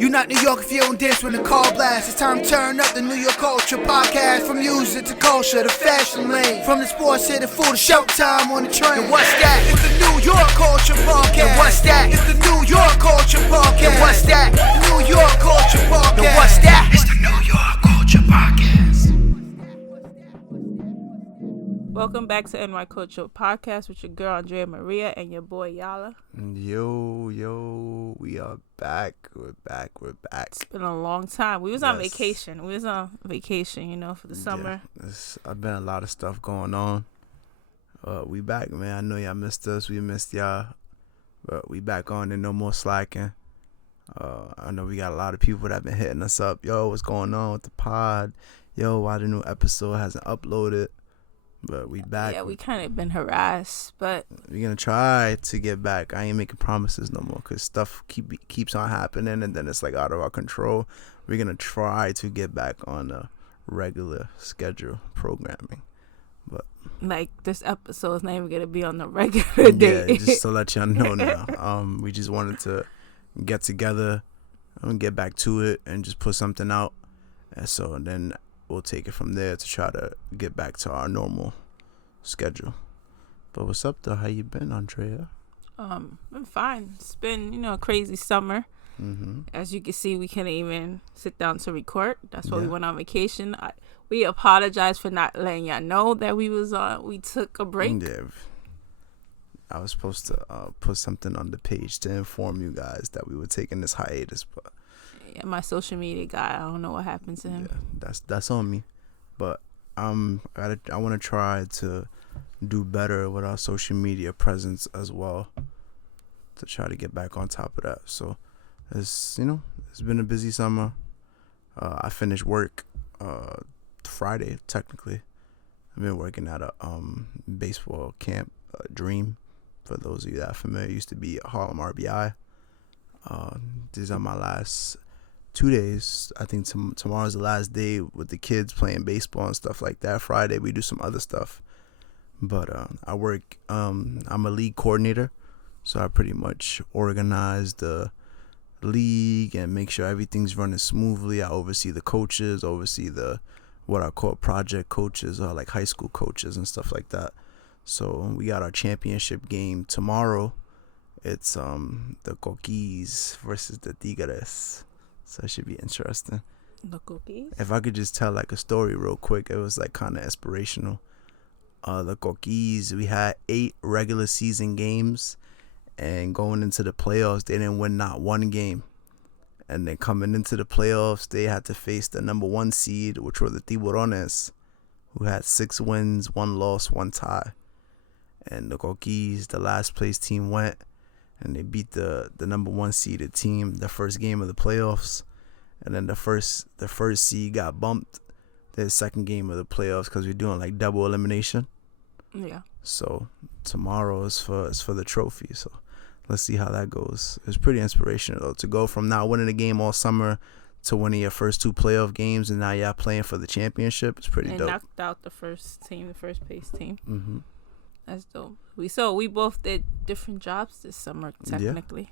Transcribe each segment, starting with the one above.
You not New York if you don't dance when the call blasts. It's time to turn up the New York culture podcast. From music to culture to fashion lane. From the sports to the food to showtime on the train. And what's that? It's the New York culture podcast. And what's that? It's the New York culture podcast. And what's that? New York culture podcast. And what's that? It's the New York culture podcast. Welcome back to NY Culture Podcast with your girl ANDREA Maria and your boy YALA. Yo, we are back. We're back. It's been a long time. We was on vacation, for the summer. I've been a lot of stuff going on. We back, man. I know y'all missed us. We missed y'all. But we back on and no more slacking. I know we got a lot of people that have been hitting us up. Yo, what's going on with the pod? Yo, why the new episode hasn't uploaded? But we back. Yeah, we kind of been harassed, but we're gonna try to get back. I ain't making promises no more because stuff keeps on happening and then it's like out of our control. We're gonna try to get back on a regular schedule programming, but like this episode is not even gonna be on the regular day. Yeah, just to let y'all know now. We just wanted to get together and get back to it and just put something out, and then we'll take it from there to try to get back to our normal schedule. But what's up though? How you been, ANDREA? Been fine. It's been, a crazy summer. Mm-hmm. As you can see, we couldn't even sit down to record. That's why we went on vacation. We apologize for not letting y'all know that we took a break. Yeah. I was supposed to put something on the page to inform you guys that we were taking this hiatus, but my social media guy, I don't know what happened to him. Yeah, that's on me. But I want to try to do better with our social media presence as well, to try to get back on top of that. So it's been a busy summer. I finished work Friday technically. I've been working at a baseball camp, Dream. For those of you that are familiar, it used to be Harlem RBI. These are my last 2 days. I think tomorrow's the last day with the kids playing baseball and stuff like that. Friday we do some other stuff, but I work. I'm a league coordinator, so I pretty much organize the league and make sure everything's running smoothly. I oversee the coaches, oversee what I call project coaches, or like high school coaches and stuff like that. So we got our championship game tomorrow. It's the Coquis versus the Tigres. So it should be interesting. The Cookies? If I could just tell like a story real quick, it was like kind of inspirational. The Coquis, we had 8 regular season games, and going into the playoffs, they didn't win not one game. And then coming into the playoffs, they had to face the number 1 seed, which were the Tiburones, who had 6 wins, 1 loss, 1 tie. And the Coquis, the last place team, went and they beat the number 1 seeded team the first game of the playoffs, and then the first seed got bumped the second game of the playoffs because we're doing like double elimination. Yeah. So tomorrow is for the trophy. So let's see how that goes. It's pretty inspirational though, to go from not winning a game all summer to winning your first 2 playoff games, and now y'all playing for the championship. It's pretty dope. Knocked out the first place team. Mm-hmm. That's dope. We both did different jobs this summer, technically.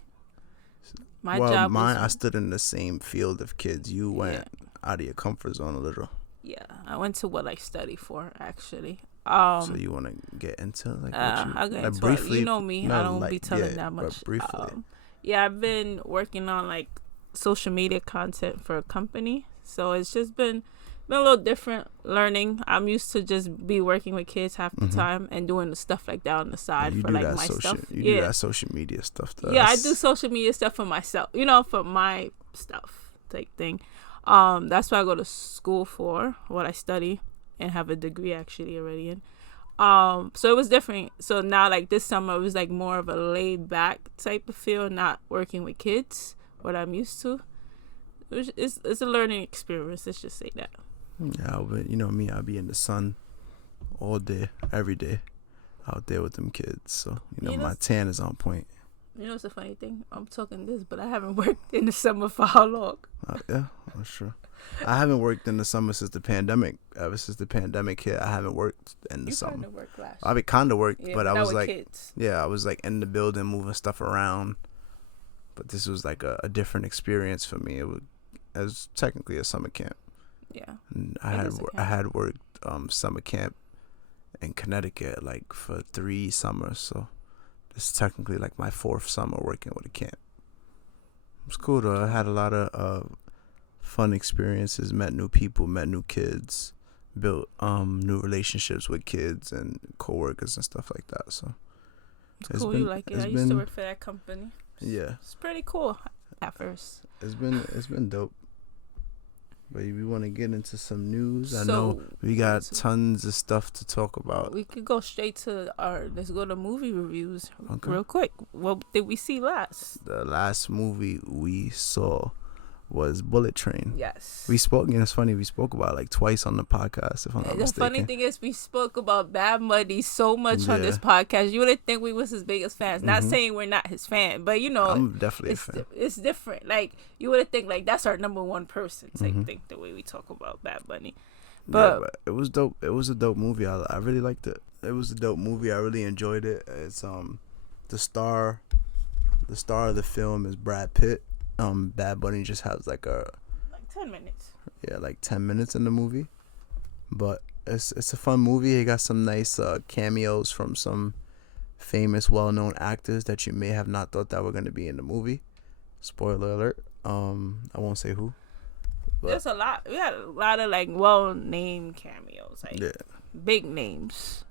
Yeah. I stood in the same field of kids. You went out of your comfort zone a little. Yeah, I went to what I study for, actually. So you want to get into I'll get into briefly? It. You know me, I don't be telling that much. Briefly. I've been working on like social media content for a company, so it's just been a little different learning. I'm used to just be working with kids half the time and doing the stuff like that on the side for like my stuff. You do that social media stuff though. Yeah, I do social media stuff for myself, for my stuff type thing. That's what I go to school for, what I study and have a degree actually already in. So it was different. So now like this summer it was like more of a laid back type of feel, not working with kids, what I'm used to. It's a learning experience, let's just say that. Yeah, but you know me, I'll be in the sun all day, every day, out there with them kids. So, my tan is on point. It's a funny thing. I'm talking this, but I haven't worked in the summer for how long? Yeah, I'm sure. I haven't worked in the summer since the pandemic. Ever since the pandemic hit, I haven't worked in the summer. You kind of worked last year. I kind of worked, but I was like, kids. I was like in the building moving stuff around. but this was like a different experience for me. It was technically a summer camp. Yeah. And I had worked summer camp in Connecticut like for 3 summers, so this is technically like my 4th summer working with a camp. It was cool though. I had a lot of fun experiences, met new people, met new kids, built new relationships with kids and coworkers and stuff like that. So it's cool. You like it? I used to work for that company. Yeah, it's pretty cool at first. It's been dope. But we want to get into some news. I know we got tons of stuff to talk about. We could go straight to let's go to movie reviews real quick. What did we see last? The last movie we saw was Bullet Train. Yes. We spoke, and it's funny, we spoke about it like twice on the podcast, if I'm not mistaken. The funny thing is, we spoke about Bad Money so much on this podcast. You wouldn't think we was his biggest fans. Not saying we're not his fan, but you know, I'm definitely a fan. It's different. Like, you wouldn't think like that's our number one person. Type thing, the way we talk about Bad Bunny. But it was dope. It was a dope movie. I really liked it. It was a dope movie. I really enjoyed it. It's the star of the film is Brad Pitt. Bad Bunny just has like 10 minutes. Yeah, like 10 minutes in the movie. But it's a fun movie. It got some nice cameos from some famous, well-known actors that you may have not thought that were going to be in the movie. Spoiler alert. I won't say who. There's a lot. We had a lot of like well-named cameos, like big names.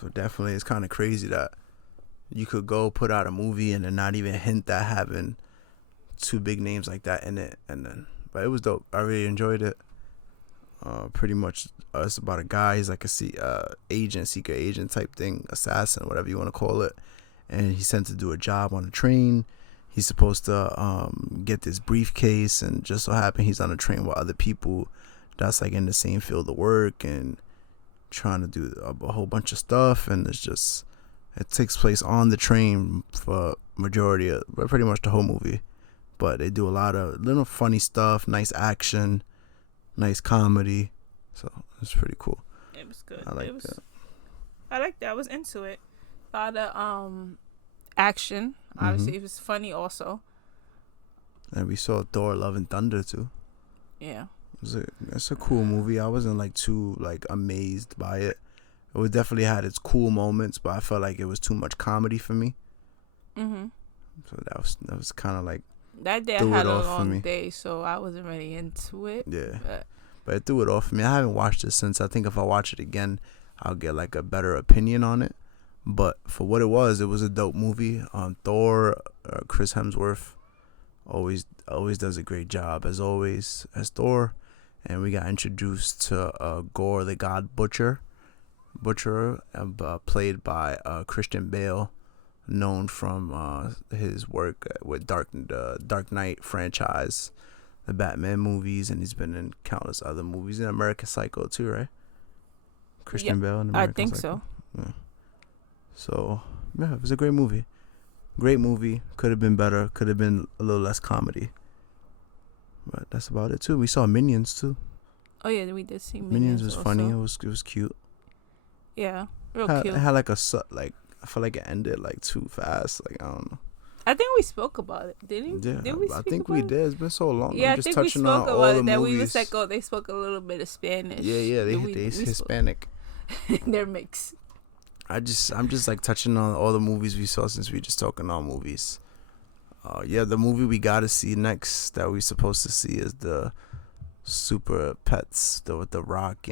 So definitely, it's kind of crazy that you could go put out a movie and then not even hint at having 2 big names like that in it, but it was dope. I really enjoyed it. Pretty much, it's about a guy. He's like a secret agent type thing, assassin, whatever you want to call it. And he's sent to do a job on a train. He's supposed to get this briefcase, and just so happen he's on a train with other people that's like in the same field of work and trying to do a whole bunch of stuff. And it takes place on the train for pretty much the whole movie. But they do a lot of little funny stuff, nice action, nice comedy. So it's pretty cool. It was good. I liked that. I liked that. I was into it. A lot of action. Obviously, it was funny also. And we saw Thor: Love and Thunder too. Yeah. It's a cool movie. I wasn't like too like amazed by it. It was definitely had its cool moments, but I felt like it was too much comedy for me. So that was kind of like. That day I had a long day, so I wasn't really into it. Yeah. But it threw it off for me. I haven't watched it since. I think if I watch it again, I'll get like a better opinion on it. But for what it was a dope movie. Thor, Chris Hemsworth, always does a great job as always as Thor. And we got introduced to Gore the God Butcher, played by Christian Bale, known from his work with the Dark Knight franchise, the Batman movies, and he's been in countless other movies. In American Psycho too, right? Christian Bale in American I think Psycho. so. Yeah. So yeah, it was a great movie. Great movie. Could have been better. Could have been a little less comedy. But that's about it too. We saw Minions too. Oh yeah, we did see Minions. Minions was also funny. It was cute. Yeah, real cute. It had like I feel like it ended like too fast. Like I don't know. I think we spoke about it, didn't we? Yeah, did we I think we did. It's been so long. Yeah, I'm just I think we touching spoke on about all it. That movies. we was like, oh, they spoke a little bit of Spanish. Yeah, they Hispanic. They're mixed. I'm just like touching on all the movies we saw since we just talking on movies. The movie we gotta see next that we supposed to see is the Super Pets, with The Rock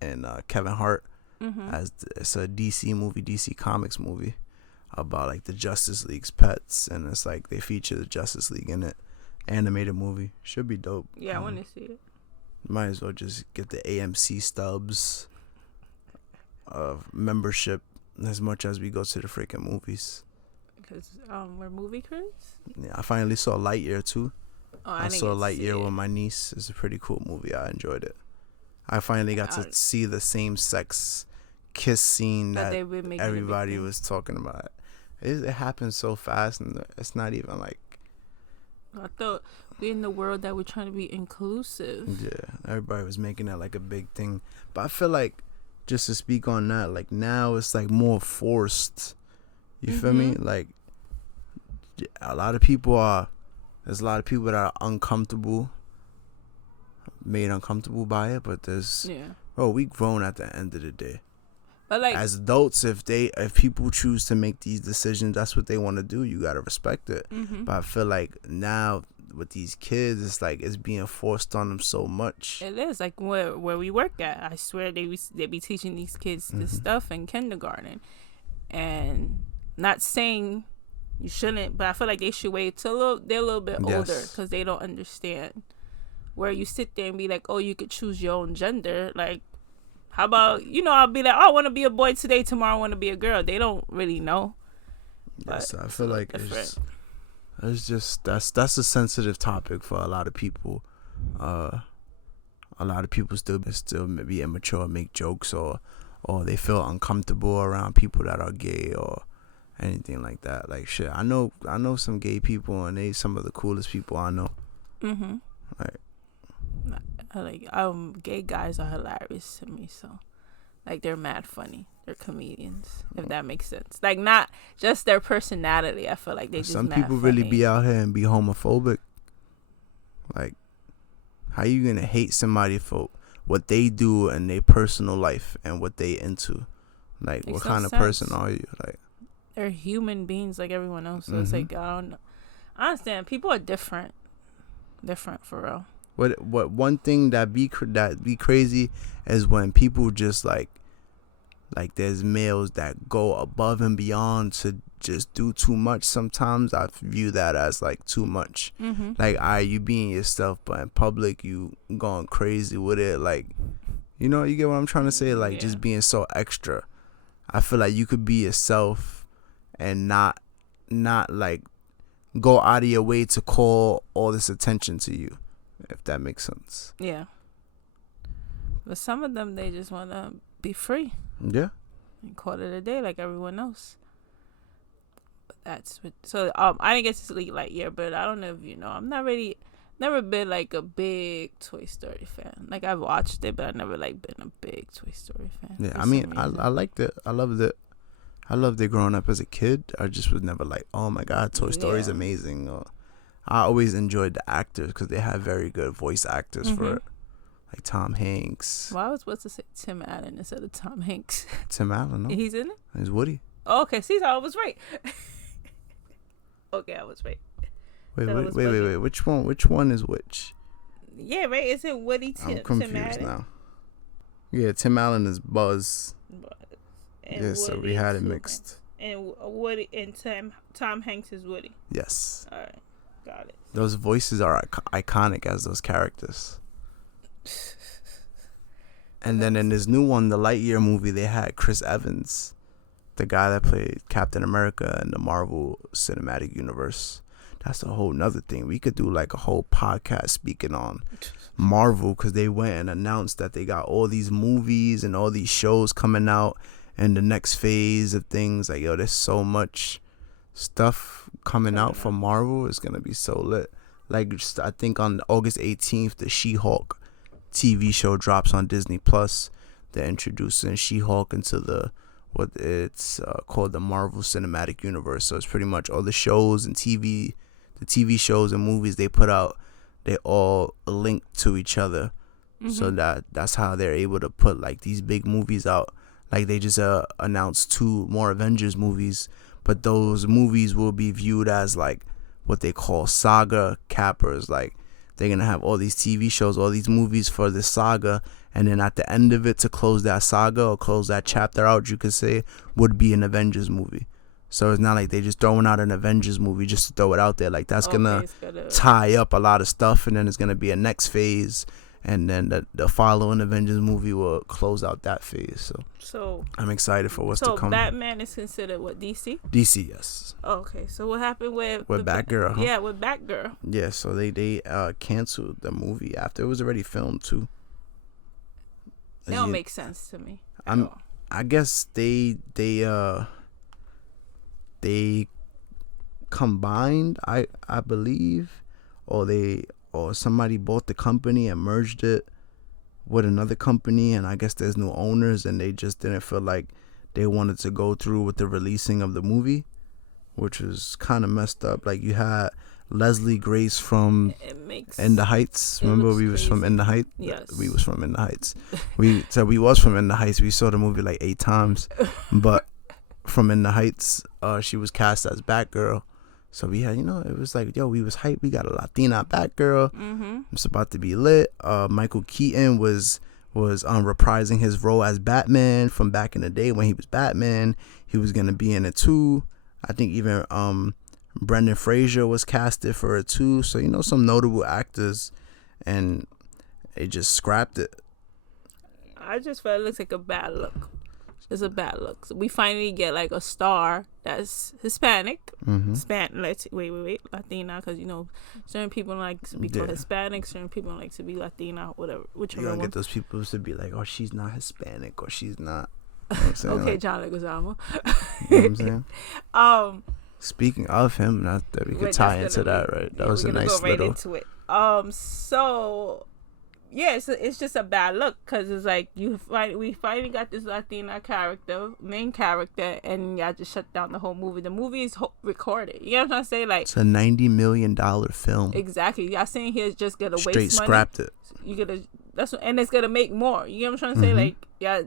and Kevin Hart. It's a DC movie, DC Comics movie about like the Justice League's pets, and it's like they feature the Justice League in it. Animated movie, should be dope. Yeah, I want to see it. Might as well just get the AMC stubs of membership as much as we go to the freaking movies. Because we're movie critics. Yeah, I finally saw Lightyear too. Oh, I saw Lightyear with my niece. It's a pretty cool movie. I enjoyed it. I finally got to see the same sex kiss scene that everybody was talking about. It happens so fast, and it's not even like. I thought we in the world that we're trying to be inclusive. Yeah, everybody was making that like a big thing, but I feel like, just to speak on that, like now it's like more forced. You feel me? Like a lot of people are there's a lot of people that are made uncomfortable by it, but we grown at the end of the day. But like, as adults, if people choose to make these decisions, that's what they want to do. You gotta respect it. But I feel like now with these kids, it's like it's being forced on them so much. It is like where we work at. I swear they be teaching these kids this stuff in kindergarten, and not saying you shouldn't, but I feel like they should wait till they're a little bit older, because they don't understand. Where you sit there and be like, oh, you could choose your own gender, like. How about, I'll be like, oh, I want to be a boy today, tomorrow I want to be a girl. They don't really know. Yes, I feel like it's just that's a sensitive topic for a lot of people. A lot of people still maybe immature, make jokes, or they feel uncomfortable around people that are gay or anything like that. Like shit, I know some gay people, and they some of the coolest people I know. Gay guys are hilarious to me, so like they're mad funny. They're comedians, if that makes sense. Like not just their personality. I feel like they just some mad people funny. really be out here and be homophobic. Like, how you gonna hate somebody for what they do in their personal life and what they into? Like, what kind of person are you? Like, they're human beings like everyone else. So it's like, I don't know. I understand people are different for real. What one thing that be crazy is when people just like there's males that go above and beyond to just do too much. Sometimes I view that as like too much. Like, you being yourself, but in public you going crazy with it. Like, you get what I'm trying to say? Like, just being so extra. I feel like you could be yourself and not like go out of your way to call all this attention to you. If that makes sense. Yeah. But some of them, they just want to be free. Yeah. And call it a day like everyone else. But that's what. So I didn't get to sleep Lightyear, but I don't know if you know. I'm not really, never been like a big Toy Story fan. Like I've watched it, but I've never like been a big Toy Story fan. Yeah, I mean, I liked it. I loved it. I loved it growing up as a kid. I just was never like, oh my God, Toy Story is amazing. Or, I always enjoyed the actors because they have very good voice actors for it. Like Tom Hanks. Well, I was supposed to say Tim Allen instead of Tom Hanks. Tim Allen, no? He's in it? He's Woody. Oh, okay, see, I was right. Okay, I was right. Wait. Which one is which? Yeah, right? Is it Woody I'm confused Tim Allen? now. Yeah, Tim Allen is Buzz. And yeah, so we had it mixed. And Woody and Tom Hanks is Woody. Yes. All right. Got it. Those voices are iconic as those characters. And then in this new one, the Lightyear movie, they had Chris Evans, the guy that played Captain America in the Marvel Cinematic Universe. That's a whole nother thing. We could do like a whole podcast speaking on Marvel, because they went and announced that they got all these movies and all these shows coming out in the next phase of things. Like, yo, there's so much stuff coming out from Marvel. It's gonna be so lit. Like, just, I think on August 18th, the She-Hulk TV show drops on Disney Plus. They're introducing She-Hulk into what it's called the Marvel Cinematic Universe. So it's pretty much all the shows and the TV shows and movies they put out, they all link to each other. So that's how they're able to put like these big movies out. Like they just announced 2 more Avengers movies, but those movies will be viewed as like what they call saga cappers. Like they're gonna have all these TV shows, all these movies for this saga, and then at the end of it, to close that saga or close that chapter out, you could say, would be an Avengers movie. So it's not like they just throwing out an Avengers movie just to throw it out there. Like that's gonna tie up a lot of stuff, and then it's gonna be a next phase, and then the following Avengers movie will close out that phase. So I'm excited for what's to come. So Batman is considered what, DC? DC, yes. Oh, okay, so what happened with Batgirl? Huh? Yeah, with Batgirl. Yeah, so they canceled the movie after it was already filmed too. That don't make sense to me. I guess they combined, I believe, or somebody bought the company and merged it with another company, and I guess there's new owners, and they just didn't feel like they wanted to go through with the releasing of the movie, which was kind of messed up. Like you had Leslie Grace from It makes In the Heights. it Remember, looks we was from crazy. In the Heights. Yes. We was from In the Heights. We was from In the Heights. We saw the movie like 8 times, but from In the Heights, she was cast as Batgirl. So we had, it was like, we was hyped. We got a Latina Batgirl. Mm-hmm. It's about to be lit. Michael Keaton was reprising his role as Batman from back in the day when he was Batman. He was gonna be in it too. I think even Brendan Fraser was casted for it too. So some notable actors, and they just scrapped it. I just felt it looks like a bad look. It's a bad look. So we finally get like a star that's Hispanic. Mm-hmm. Latina, because certain people like to be called Hispanic, certain people like to be Latina, whatever. You Whichever don't one. get those people to be like, oh, she's not Hispanic, or she's not. You know what I'm saying? Okay, Like, John Leguizamo. you know what I'm saying? Um, Speaking of him, that we could Wait, tie that's into gonna that, be- right? That yeah, was a we're gonna nice go right little. into it. So yeah, it's just a bad look because it's like we finally got this Latina main character, and y'all just shut down the whole movie. The movie is recorded. You know what I'm trying to say? Like, It's a $90 million film. exactly. Y'all saying here is just gonna Straight waste money. scrapped it. And it's gonna make more. You know what I'm trying to say? Mhm. Like, yeah.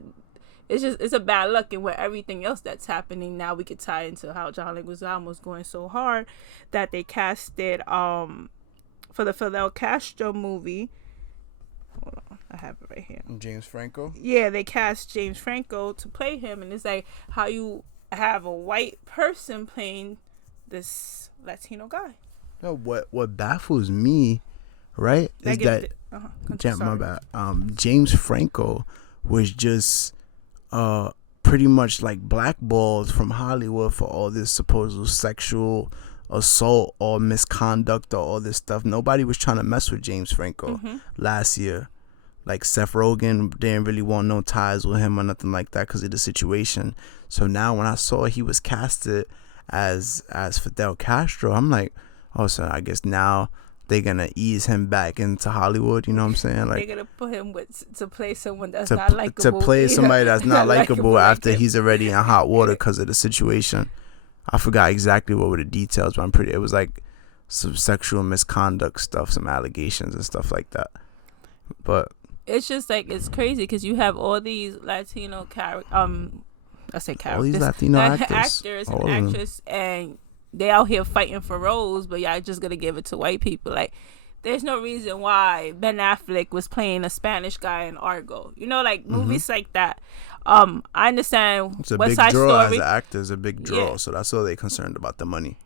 It's a bad luck, and with everything else that's happening now, we could tie into how John Leguizamo was going so hard that they casted for the Fidel Castro movie. Hold on, I have it right here. James Franco. Yeah, they cast James Franco to play him, and it's like how you have a white person playing this Latino guy. No, what baffles me, right, is that my bad. James Franco was just pretty much like blackballed from Hollywood for all this supposed sexual assault or misconduct or all this stuff. Nobody was trying to mess with James Franco last year. Like Seth Rogen didn't really want no ties with him or nothing like that because of the situation. So now when I saw he was casted as Fidel Castro, I'm like, oh, so I guess now they're gonna ease him back into Hollywood. You know what I'm saying? Like, they're gonna put him to play someone that's not likable. To play somebody that's not likable after like he's already in hot water because of the situation. I forgot exactly what were the details, but it was like some sexual misconduct stuff, some allegations and stuff like that. But it's just like, it's crazy because you have all these Latino characters. all these Latino actors and actresses, and they out here fighting for roles, but y'all just gonna give it to white people. Like, there's no reason why Ben Affleck was playing a Spanish guy in Argo. Like movies like that. I understand it's a West big Side draw Story. as an actor, is a big draw. Yeah. So that's all they concerned about, the money.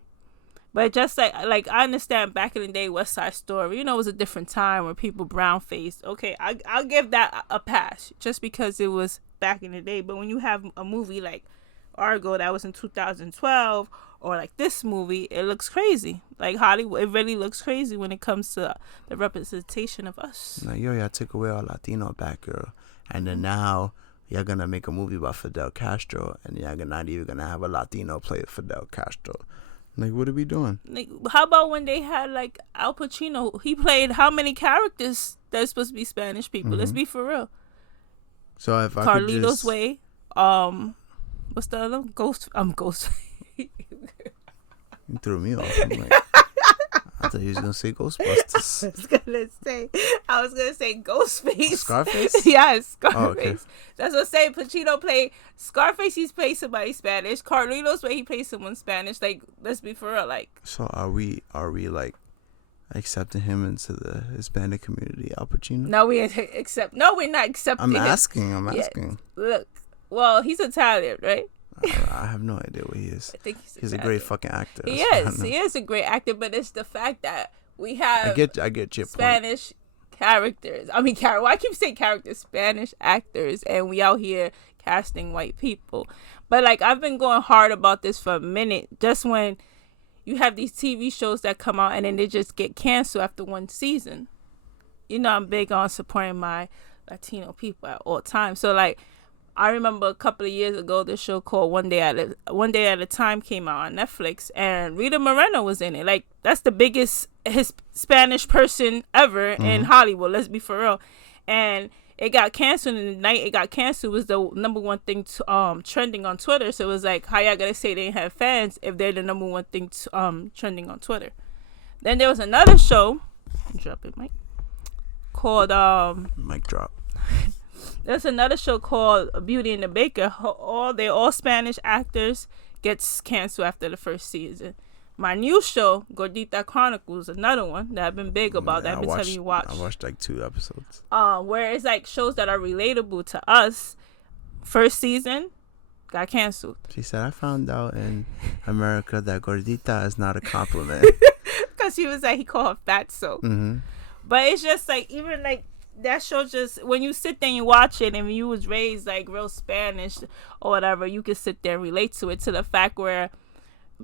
But just like I understand back in the day, West Side Story, it was a different time where people brown faced. Okay, I'll give that a pass just because it was back in the day. But when you have a movie like Argo that was in 2012, or like this movie, it looks crazy. Like Hollywood, it really looks crazy when it comes to the representation of us. Like, y'all took away our Latino Batgirl, and then now y'all gonna make a movie about Fidel Castro, and y'all not even gonna have a Latino play Fidel Castro. Like, what are we doing? Like, how about when they had like Al Pacino? He played how many characters that's supposed to be Spanish people? Let's be for real. So if I Carlito's could just... Way. What's the other? Ghost. You threw me off. I'm like, I thought he was gonna say Ghostbusters. I was gonna say Ghostface. Scarface? Yes, Scarface. Oh, okay. That's what I'm saying. Pacino played Scarface. He's played somebody Spanish. Carlito's Way, he plays someone Spanish. Like, let's be for real. Like, So are we like accepting him into the Hispanic community, Al Pacino? no, we're not accepting. I'm him. asking. Yeah. Look, well, he's Italian, right? I have no idea what he is. I think He's a great fucking actor. He That's what I is. know. He is a great actor, but it's the fact that we have I get your point. Spanish characters. I mean, I keep saying characters, Spanish actors, and we out here casting white people. But like, I've been going hard about this for a minute. Just when you have these TV shows that come out and then they just get canceled after one season. I'm big on supporting my Latino people at all times. So like, I remember a couple of years ago, this show called One Day at a Time came out on Netflix, and Rita Moreno was in it. Like, that's the biggest Spanish person ever in Hollywood. Let's be for real. And it got canceled, and the night it got canceled was the number one thing trending on Twitter. So it was like, how y'all gonna say they have fans if they're the number one thing trending on Twitter? Then there was another show. Drop it, Mike. Called Mic drop. There's another show called Beauty and the Baker. They're all Spanish actors. Gets canceled after the first season. My new show, Gordita Chronicles, another one that I've been big about. That I've been telling you watch. I watched like 2 episodes. Where it's like shows that are relatable to us. First season got canceled. She said, I found out in America that gordita is not a compliment. Because she was like, he called her fatso. Mm-hmm. But it's just like, even like that show, just when you sit there and you watch it and you was raised like real Spanish or whatever, you can sit there and relate to it, to the fact where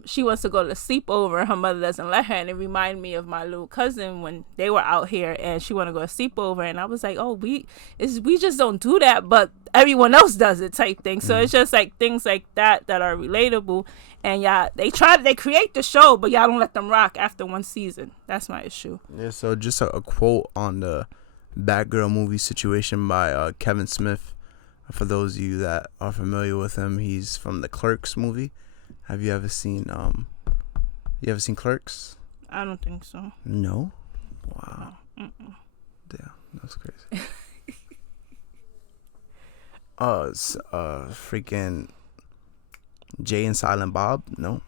she wants to go to sleepover and her mother doesn't let her. And it reminded me of my little cousin when they were out here and she want to go to sleepover. And I was like, oh, we just don't do that, but everyone else does it type thing. So it's just like things like that are relatable. And yeah, they create the show, but y'all don't let them rock after 1 season. That's my issue. Yeah, so just a quote on the Batgirl movie situation by Kevin Smith. For those of you that are familiar with him, he's from the Clerks movie. Have you ever seen Clerks? I don't think so. No? Wow. Mm-mm. Yeah, that's crazy. Freaking Jay and Silent Bob? No.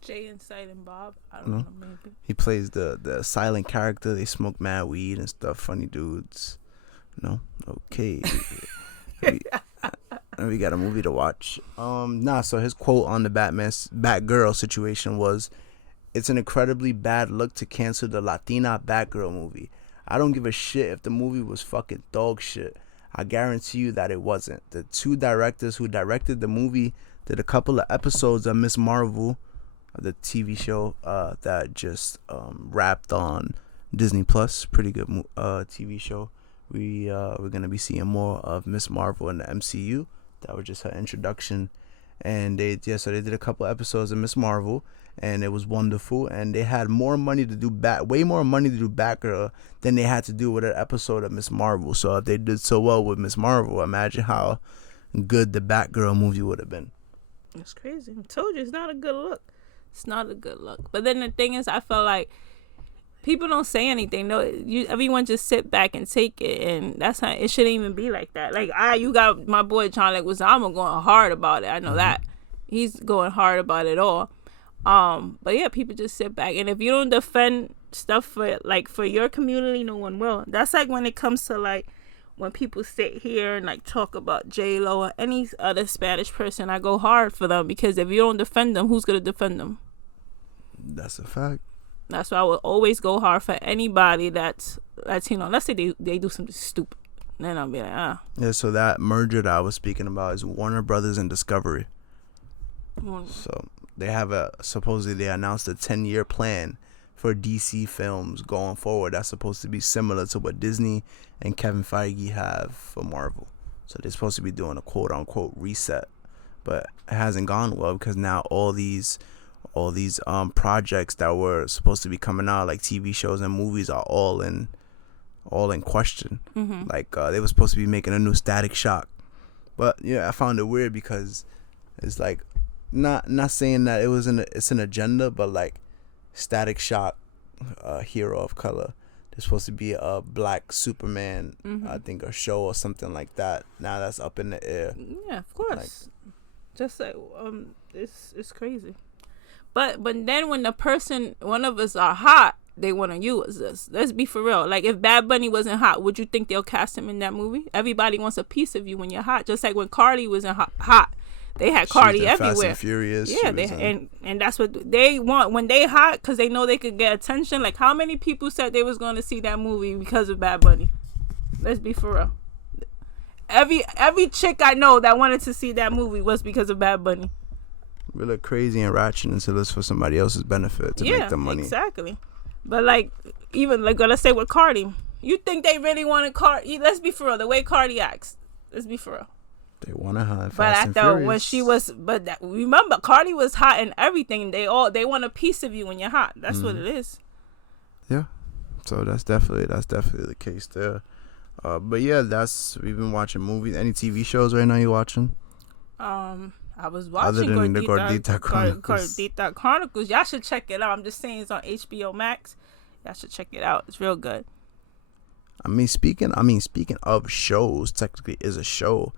Jay and Silent Bob? I don't know, maybe. He plays the silent character. They smoke mad weed and stuff. Funny dudes. No? Okay. We got a movie to watch. So his quote on the Batgirl situation was, "It's an incredibly bad look to cancel the Latina Batgirl movie. I don't give a shit if the movie was fucking dog shit. I guarantee you that it wasn't. The 2 directors who directed the movie did a couple of episodes of Miss Marvel, the TV show that just wrapped on Disney Plus. Pretty good TV show. We're gonna be seeing more of Miss Marvel in the MCU. That was just her introduction, and they did a couple episodes of Miss Marvel, and it was wonderful. And they had more money to do way more money to do Batgirl than they had to do with an episode of Miss Marvel. So if they did so well with Miss Marvel, imagine how good the Batgirl movie would have been. It's crazy. I told you, it's not a good look. It's not a good look. But then the thing is, I felt like people don't say anything. No, everyone just sit back and take it, and that's how it shouldn't even be like that. Like you got my boy John Leguizamo going hard about it. I know that he's going hard about it all. But yeah, people just sit back, and if you don't defend stuff for your community, no one will. That's like when it comes to like when people sit here and like talk about J-Lo or any other Spanish person. I go hard for them, because if you don't defend them, who's gonna defend them? That's a fact. That's why I will always go hard for anybody that's Latino. Let's say they do something stupid. Then I'll be like, Yeah, so that merger that I was speaking about is Warner Brothers and Discovery. So they have supposedly they announced a 10-year plan for DC films going forward. That's supposed to be similar to what Disney and Kevin Feige have for Marvel. So they're supposed to be doing a quote-unquote reset. But it hasn't gone well, because now all these projects that were supposed to be coming out, like TV shows and movies, are all in question. Like they were supposed to be making a new Static Shock, but yeah, I found it weird because it's like not saying that it's an agenda, but like Static Shock, hero of color, there's supposed to be a black Superman, I think, a show or something like that. Now that's up in the air. Yeah, of course. Just like it's crazy. But then when one of us are hot, they want to use us. Let's be for real. Like, if Bad Bunny wasn't hot, would you think they'll cast him in that movie? Everybody wants a piece of you when you're hot. Just like when Cardi wasn't hot, they had Cardi everywhere. Fast and Furious. Yeah, and that's what they want when they hot, because they know they could get attention. Like, how many people said they was going to see that movie because of Bad Bunny? Let's be for real. Every chick I know that wanted to see that movie was because of Bad Bunny. We look crazy and ratchet until it's for somebody else's benefit to make the money. Exactly. But like, even like, let's say with Cardi, you think they really wanted Cardi? Let's be for real. The way Cardi acts, let's be for real. They want to have. But I thought when she was, remember, Cardi was hot and everything. They want a piece of you when you're hot. That's what it is. Yeah. So that's definitely the case there. But yeah, we've been watching movies. Any TV shows right now you watching? I was Other watching than the Gordita Chronicles. Gordita Chronicles. Y'all should check it out. I'm just saying it's on HBO Max. Y'all should check it out. It's real good. I mean, speaking of shows, technically is a show.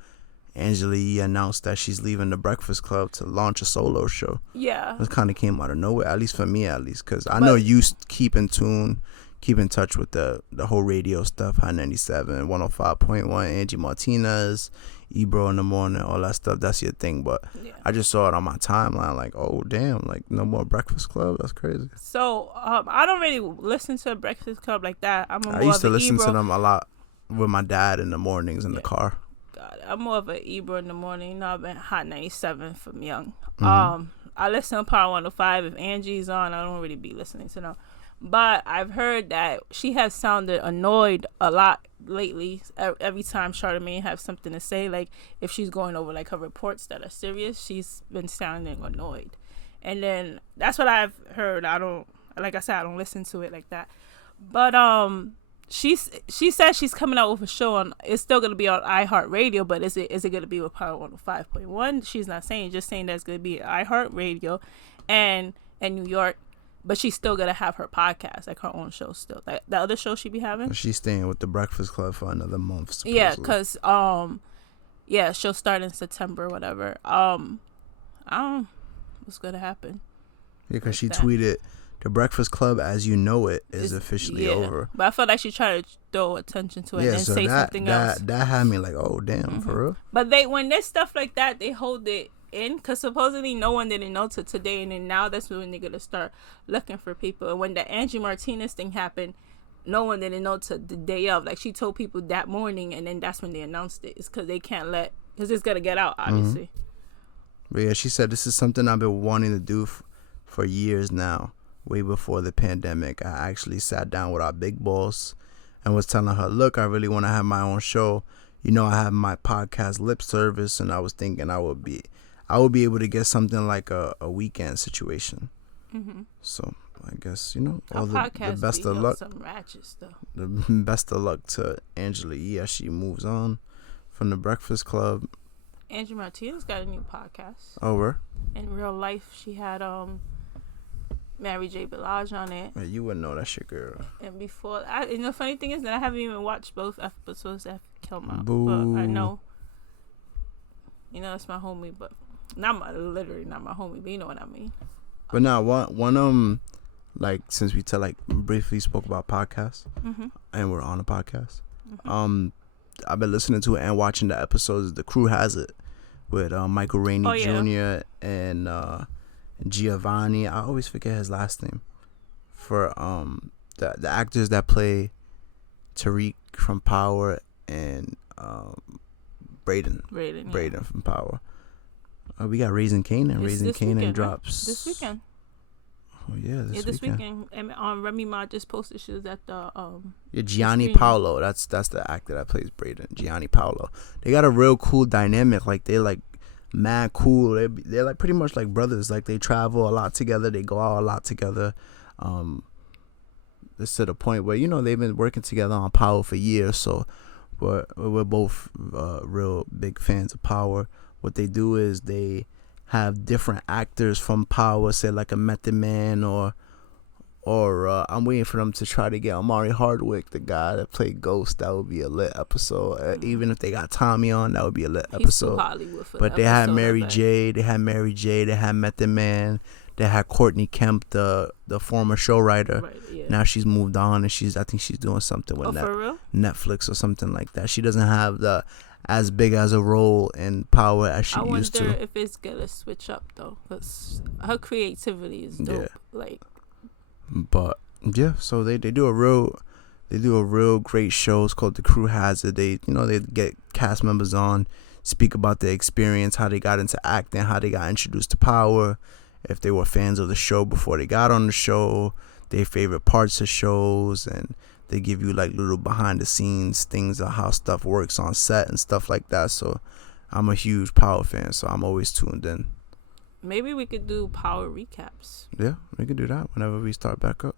Angela Yee announced that she's leaving the Breakfast Club to launch a solo show. Yeah. It kind of came out of nowhere, at least for me, because I know you keep in touch with the whole radio stuff, High 97, 105.1, Angie Martinez, Ebro in the morning, all that stuff. That's your thing. But yeah. I just saw it on my timeline, like, oh, damn, like, no more Breakfast Club? That's crazy. So, I don't really listen to Breakfast Club like that. I used to listen to them a lot with my dad in the mornings in the car. God, I'm more of an Ebro in the morning. You know, I've been Hot 97 from young. Mm-hmm. I listen to Power 105. If Angie's on, I don't really be listening to them. But I've heard that she has sounded annoyed a lot lately. Every time Charlamagne has something to say, like if she's going over like her reports that are serious, she's been sounding annoyed. And then that's what I've heard. I don't listen to it like that. But she said she's coming out with a show on. It's still gonna be on iHeartRadio, but is it gonna be with Power 105.1? She's not saying, just saying that it's gonna be iHeartRadio, and in New York. But she's still gonna have her podcast, like her own show still. Like the other show she be having. She's staying with the Breakfast Club for another month. Supposedly. Yeah, cause she'll start in September, or whatever. I don't. What's gonna happen? Yeah, cause she tweeted, "The Breakfast Club, as you know it, is officially over." But I felt like she tried to throw attention to it and so say something else. That had me like, oh damn, for real. But when there's stuff like that, they hold it in, because supposedly no one didn't know till today, and then now that's when they're gonna start looking for people. And when the Angie Martinez thing happened, no one didn't know till the day of. Like she told people that morning, and then that's when they announced it. It's because they can't because it's gonna get out, obviously. But yeah, she said this is something I've been wanting to do for years now. Way before the pandemic, I actually sat down with our big boss and was telling her, look, I really want to have my own show. You know, I have my podcast Lip Service, and I was thinking I would be able to get something like a weekend situation. So I guess, all the best of luck. Some ratchet stuff. The best of luck to Angela Yee as she moves on from the Breakfast Club. Angie Martinez got a new podcast. Over. In real life, she had Mary J. Blige on it. Man, you wouldn't know that shit, girl. And before, the funny thing is that I haven't even watched both episodes that come out. Boo. But I know, that's my homie, but literally not my homie, but you know what I mean. But now, one like, since we briefly spoke about podcasts, and we're on a podcast, I've been listening to it and watching the episodes. The Crew Has It with Michael Rainey Jr. and Giovanni. I always forget his last name. For the actors that play Tariq from Power and Braden from Power. We got Raising Kanan. Raising Kanan drops this weekend. Oh yeah, this weekend. And Remy Ma just posted she was at the Gianni Paolo. That's the actor that plays Braden. Gianni Paolo. They got a real cool dynamic. Like they're like mad cool. They're like pretty much like brothers. Like they travel a lot together. They go out a lot together. This to the point where they've been working together on Power for years. So we're both real big fans of Power. What they do is they have different actors from Power, say like a Method Man, or I'm waiting for them to try to get Amari Hardwick, the guy that played Ghost. That would be a lit episode. Even if they got Tommy on, that would be a lit episode. But they had Mary J. They had Method Man. They had Courtney Kemp, the former show writer. Right, yeah. Now she's moved on, and I think she's doing something with Netflix or something like that. She doesn't have as big as a role in Power as she used to. I wonder if it's gonna switch up though, because her creativity is dope. Yeah. But yeah, so they do a real great show. It's called The Crew Has It. They get cast members on, speak about their experience, how they got into acting, how they got introduced to Power, if they were fans of the show before they got on the show, their favorite parts of shows, and they give you like little behind the scenes things of how stuff works on set and stuff like that. So I'm a huge Power fan, so I'm always tuned in. Maybe we could do Power recaps. Yeah, we could do that whenever we start back up.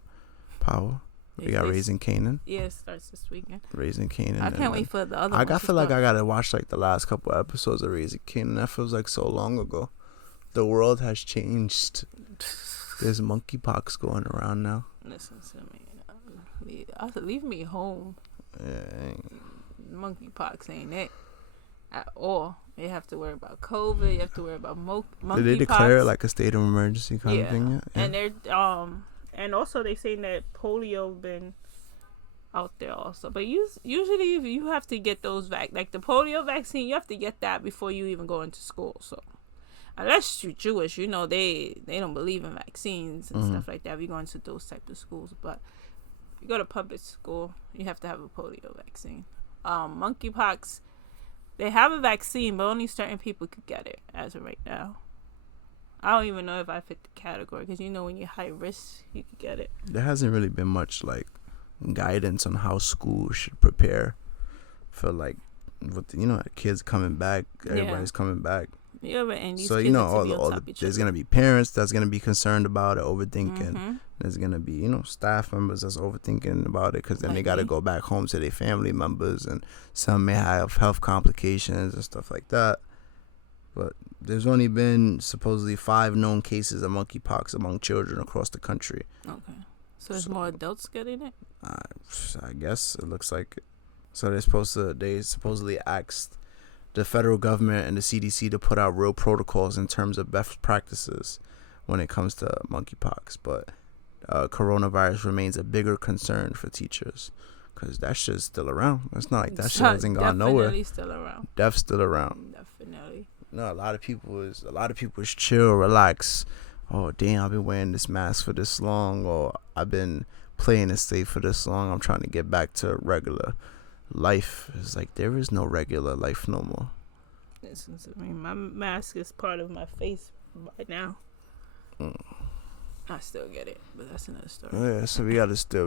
Power. We got Raising Kanan. Yeah, it starts this weekend. Raising Kanan. I can't wait for the other I feel like I gotta watch like the last couple episodes of Raising Kanan. That feels like so long ago. The world has changed. There's monkeypox going around now. Listen to me. Leave me home. Yeah. Monkeypox ain't it at all. You have to worry about COVID. You have to worry about monkeypox. Did they declare it like a state of emergency kind of thing yet? Yeah. And they're and also they saying that polio been out there also. But usually if you have to get those like the polio vaccine, you have to get that before you even go into school. So unless you're Jewish, they don't believe in vaccines and stuff like that. If you go into those type of schools, but if you go to public school, you have to have a polio vaccine. Monkeypox, they have a vaccine, but only certain people could get it as of right now. I don't even know if I fit the category because when you're high risk, you could get it. There hasn't really been much like guidance on how schools should prepare for like with kids coming back. Everybody's coming back. Yeah, but and these so kids there's gonna be parents that's gonna be concerned about it, overthinking. There's gonna be staff members that's overthinking about it because then they gotta go back home to their family members, and some may have health complications and stuff like that. But there's only been supposedly 5 known cases of monkeypox among children across the country. Okay, so there's more adults getting it. I guess it looks like it. So they supposedly asked the federal government and the CDC to put out real protocols in terms of best practices when it comes to monkeypox, but coronavirus remains a bigger concern for teachers because that shit's still around. It's not like that shit hasn't gone nowhere. Definitely still around. Definitely still around. Definitely. No, a lot of people is chill, relax. Oh damn, I've been wearing this mask for this long, or I've been playing it safe for this long. I'm trying to get back to regular life. It's like there is no regular life no more. Listen to me. My mask is part of my face right now. I still get it, but that's another story. Yeah, so we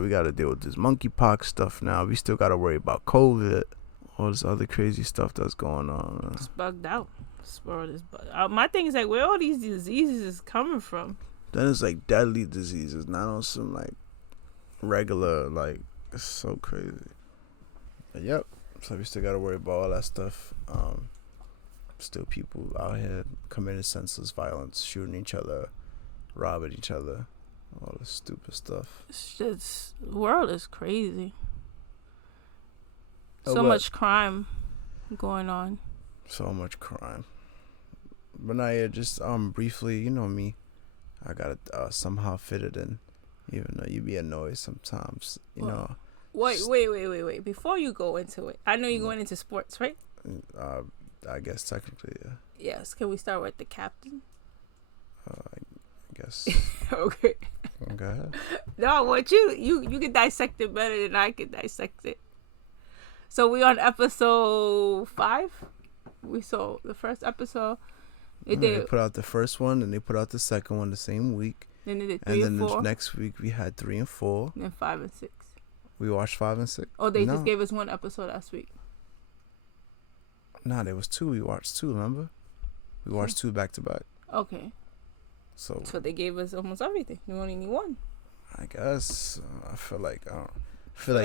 gotta deal with this monkeypox stuff now. We still gotta worry about COVID, all this other crazy stuff that's going on. It's bugged out. This world is bugged out. My thing is like, where all these diseases is coming from? Then it's like deadly diseases, not on some like regular, like it's so crazy. But yep. So we still gotta worry about all that stuff. Still people out here committing senseless violence, shooting each other, robbing each other, all this stupid stuff. It's just, the world is crazy. So much crime going on. So much crime. But now, yeah, just briefly, you know me, I gotta somehow fit it in, even though you be annoyed sometimes, you know. Wait. Before you go into it, I know you're going into sports, right? I guess technically, yeah. Yes. Can we start with the captain? I guess. Okay. Go ahead. No, I want you can dissect it better than I can dissect it. So we on episode 5. We saw the first episode. They put out the first one and they put out the second one the same week. Then they did 3 and 4. And then the next week we had 3 and 4. Then 5 and 6. We watched 5 and 6. Oh, they just gave us 1 episode last week. Nah, there was 2. We watched 2. Remember? We watched 2 back to back. Okay. So they gave us almost everything. You only need 1. I guess. I feel like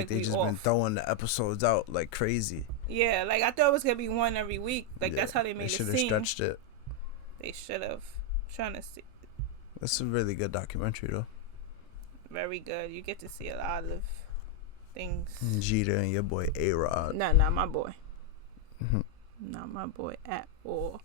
they just been throwing the episodes out like crazy. Yeah, like I thought it was gonna be 1 every week. Like that's how they made it seem. They should have stretched it. They should have. Trying to see. It's a really good documentary though. Very good. You get to see a lot of things. Jeter and your boy A-Rod. Nah, not my boy. Not my boy at all.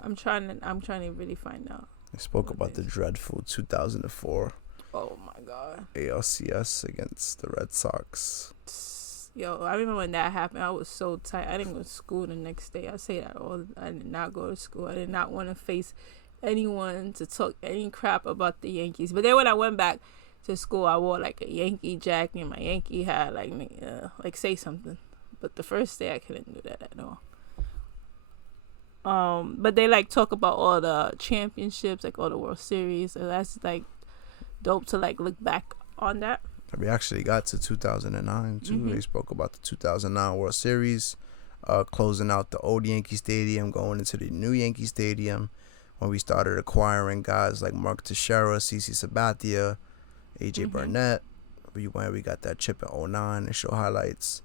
I'm trying to really find out. They spoke about the dreadful 2004. Oh my God. ALCS against the Red Sox. Yo, I remember when that happened. I was so tight. I didn't go to school the next day. I say that all. I did not go to school. I did not want to face anyone to talk any crap about the Yankees. But then when I went back to school, I wore like a Yankee jacket and my Yankee hat, like say something. But the first day I couldn't do that at all. But they like talk about all the championships, like all the World Series. So that's like dope to like look back on that. We actually got to 2009 too. They spoke about the 2009 World Series, closing out the old Yankee Stadium, going into the new Yankee Stadium, when we started acquiring guys like Mark Teixeira, CC Sabathia, AJ Burnett, we got that chip in '09. They show highlights.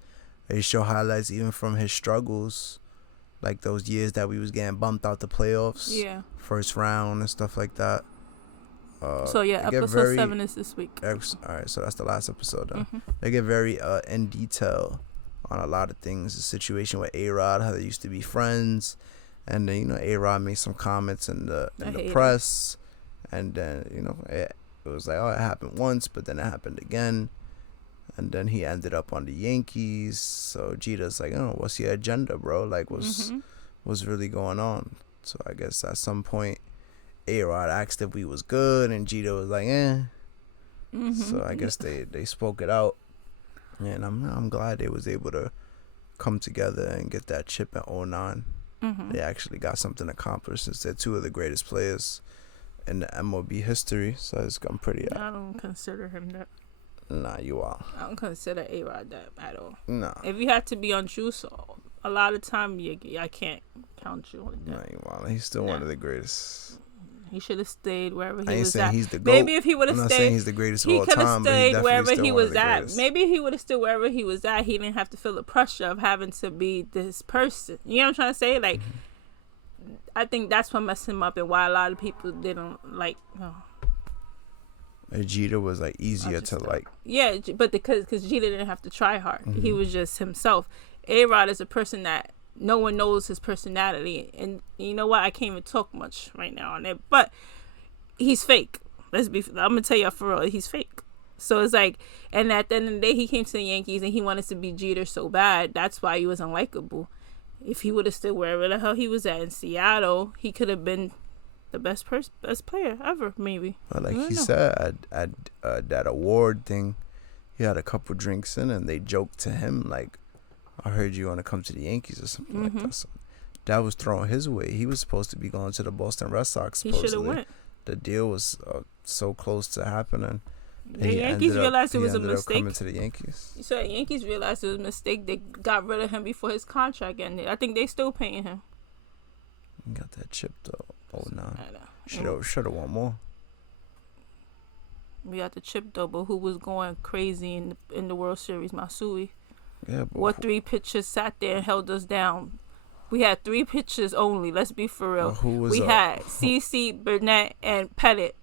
They show highlights even from his struggles, like those years that we was getting bumped out the playoffs. Yeah. First round and stuff like that. So yeah, episode 7 is this week. All right, so that's the last episode. They get very in detail on a lot of things. The situation with A-Rod, how they used to be friends, and then A-Rod made some comments in the press, and then it was like, oh, it happened once, but then it happened again, and then he ended up on the Yankees. So Jeter's like, oh, what's your agenda, bro? Like, what's really going on? So I guess at some point, A-Rod asked if we was good, and Jeter was like, eh. So I guess they spoke it out, and I'm glad they was able to come together and get that chip in '09. They actually got something accomplished, since they're two of the greatest players in the MLB history. So I'm pretty. I don't consider him that. Nah, you are. I don't consider A-Rod that at all. Nah. If you had to be on juice, a lot of time I can't count you on that. Nah, you are. He's still one of the greatest. He should have stayed wherever he I ain't was saying at. He's the GOAT. Maybe if he would have stayed, I'm not saying he's the greatest of all time, he could have stayed wherever he was at. Greatest. Maybe if he would have stayed wherever he was at, he didn't have to feel the pressure of having to be this person. You know what I'm trying to say? Like, I think that's what messed him up, and why a lot of people didn't like. Jeter was like easier to like. Yeah, but because Jeter didn't have to try hard. He was just himself. A-Rod is a person that no one knows his personality, and you know what? I can't even talk much right now on it, but he's fake. I'm gonna tell you for real, he's fake. So it's like, and at the end of the day, he came to the Yankees and he wanted to be Jeter so bad. That's why he was unlikable. If he would have stood wherever the hell he was at in Seattle, he could have been the best player ever, maybe. But like he said at that award thing, he had a couple drinks in, and they joked to him like, "I heard you want to come to the Yankees" or something like that. So that was thrown his way. He was supposed to be going to the Boston Red Sox. He should have went. The deal was so close to happening. The Yankees realized it was a mistake. Coming to the Yankees. So the Yankees realized it was a mistake. They got rid of him before his contract ended. I think they still paying him. Got that chip though. Oh no. Should have won more. We got the chip though, but who was going crazy in the World Series? Masui. Yeah. But what 3 pitchers sat there and held us down? We had 3 pitchers only. Let's be for real. We had CC, Burnett, and Pettit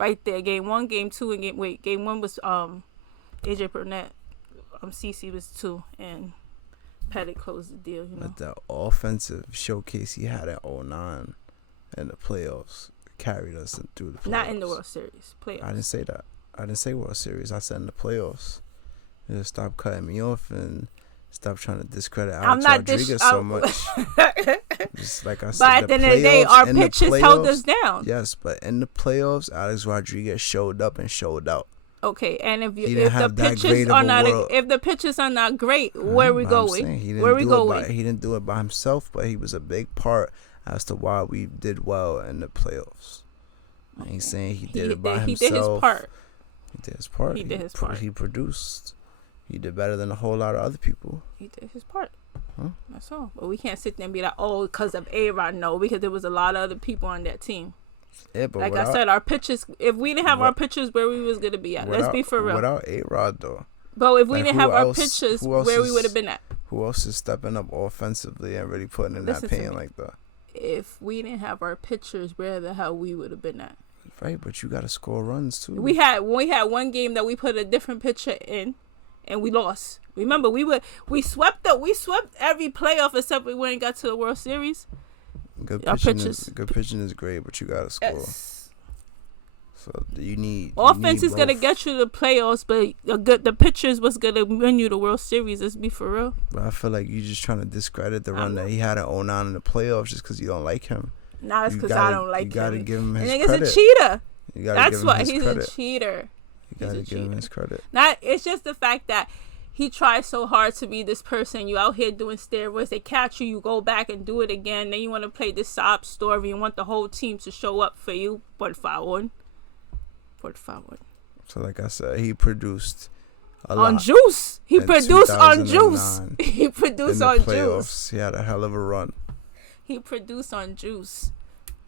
right there. Game 1, Game 2, and Game 1 was AJ Burnett. CC was 2, and Pettit closed the deal. But the offensive showcase he had in '09 in the playoffs carried us through the playoffs. Not in the World Series. Playoffs. I didn't say that. I didn't say World Series. I said in the playoffs. You just stop cutting me off and stop trying to discredit Alex Rodriguez so much. Just like I said, but at the end of the day, our pitchers held us down. Yes, but in the playoffs, Alex Rodriguez showed up and showed out. Okay, and if the pitchers are not great, where are we going? Where are we going? He didn't do it by himself, but he was a big part as to why we did well in the playoffs. I ain't saying he did it by himself. He did his part. He did his part. He produced. He did better than a whole lot of other people. He did his part. That's all. But we can't sit there and be like, oh, because of A-Rod. No, because there was a lot of other people on that team. Yeah, but like I said, our pitchers, if we didn't have our pitchers, where we was going to be at. Let's be for real. Without A-Rod, though. But if we didn't have our pitchers, where we would have been at. Who else is stepping up offensively and really putting in that pain like that? If we didn't have our pitchers, where the hell we would have been at. Right, but you got to score runs, too. We had one game that we put a different pitcher in, and we lost. Remember, we swept every playoff except we went and got to the World Series. Good pitching is great, but you gotta score. Yes. So you need offense is gonna get you to the playoffs, but the pitchers was gonna win you the World Series. Let's be for real. But I feel like you're just trying to discredit the run that he had in '09 in the playoffs just because you don't like him. Nah, it's because I don't like him. You gotta give him his credit. credit. He's a cheater. That's why he's a cheater. You gotta give him his credit. It's just the fact that he tries so hard to be this person. You out here doing steroids. They catch you. You go back and do it again. Then you want to play this sob story and want the whole team to show up for you. Por favor. So like I said, he produced a on lot. Juice. He produced on Juice. He produced on playoffs, Juice. He had a hell of a run. He produced on Juice.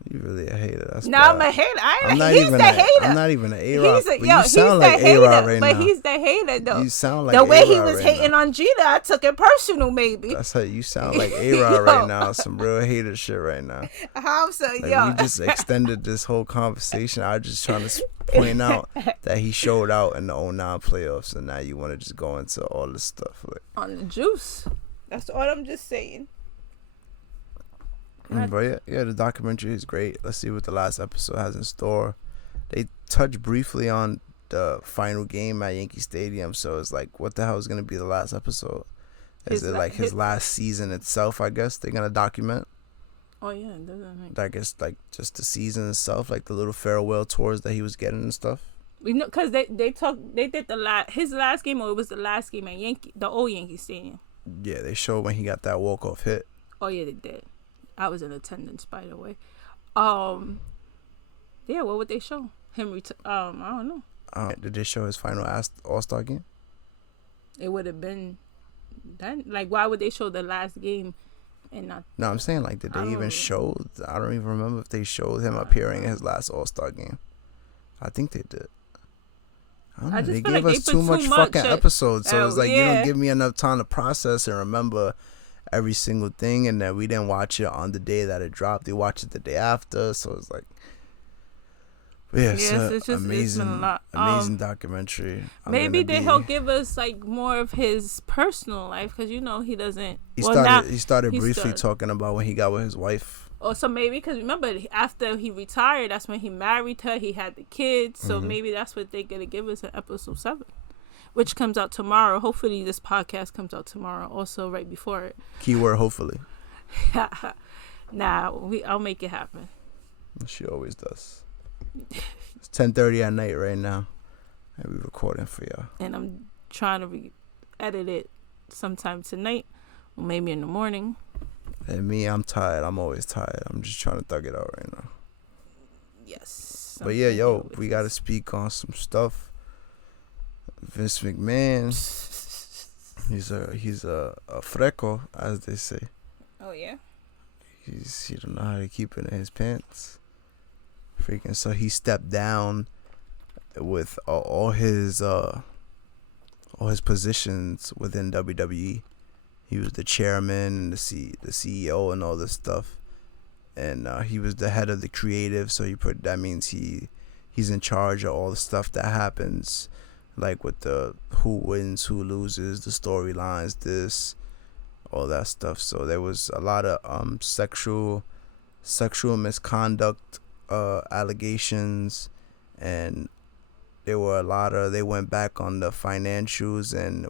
You really a hater. That's No, bad. I'm a hater. I'm not He's even the hater. I'm not even an A-Rod. He's a, But yo, you he's sound the like hater, A-Rod right but now. he's the hater though. You sound like the way he A-Rod was right hating now. on Gina, I took it personal. Maybe That's how you sound like A-Rod right now. Some real hater shit right now. how so, Like, yo. we just extended this whole conversation. I was just trying to point out that he showed out in the '09 playoffs, and now you want to just go into all this stuff. Like, on the juice. That's all I'm just saying. but yeah, the documentary is great. Let's see what the last episode has in store. They touched briefly on the final game at Yankee Stadium, so it's like, what the hell is going to be the last episode? Is it like his last season itself? I guess they're gonna document. Oh yeah, it doesn't. I guess like just the season itself, like the little farewell tours that he was getting and stuff. We know because they did his last game, or it was the last game at the old Yankee Stadium. Yeah, they showed when he got that walk-off hit. Oh yeah, they did. I was in attendance, by the way. Yeah, what would they show him? I don't know. Did they show his final All-Star game? It would have been that. Like, why would they show the last game and not? No, I'm saying, like, did they even show? I don't even remember if they showed him appearing in his last All-Star game. I think they did. I don't know. They gave us too much fucking episodes, so it's like you don't give me enough time to process and remember every single thing, and then we didn't watch it on the day that it dropped. They watched it the day after, so it's like, yeah, it's amazing, been a lot. Amazing documentary. Maybe he'll give us like more of his personal life, because he doesn't. He started briefly talking about when he got with his wife. Oh, so maybe because remember after he retired, that's when he married her. He had the kids, so maybe that's what they're gonna give us in episode 7, which comes out tomorrow. Hopefully, this podcast comes out tomorrow, also right before it. Keyword hopefully. Nah, I'll make it happen. She always does. It's 10:30 at night right now, and we're recording for y'all. And I'm trying to edit it sometime tonight, or maybe in the morning. And me, I'm tired. I'm always tired. I'm just trying to thug it out right now. Yes. But yeah, yo, we got to speak on some stuff. Vince McMahon, he's a freco, as they say. Oh yeah. He don't know how to keep it in his pants. Freaking, so he stepped down with all his positions within WWE. He was the chairman and the CEO and all this stuff, and he was the head of the creative. So that means he's in charge of all the stuff that happens, like with the who wins, who loses, the storylines, all that stuff. So there was a lot of sexual misconduct allegations, and they went back on the financials, and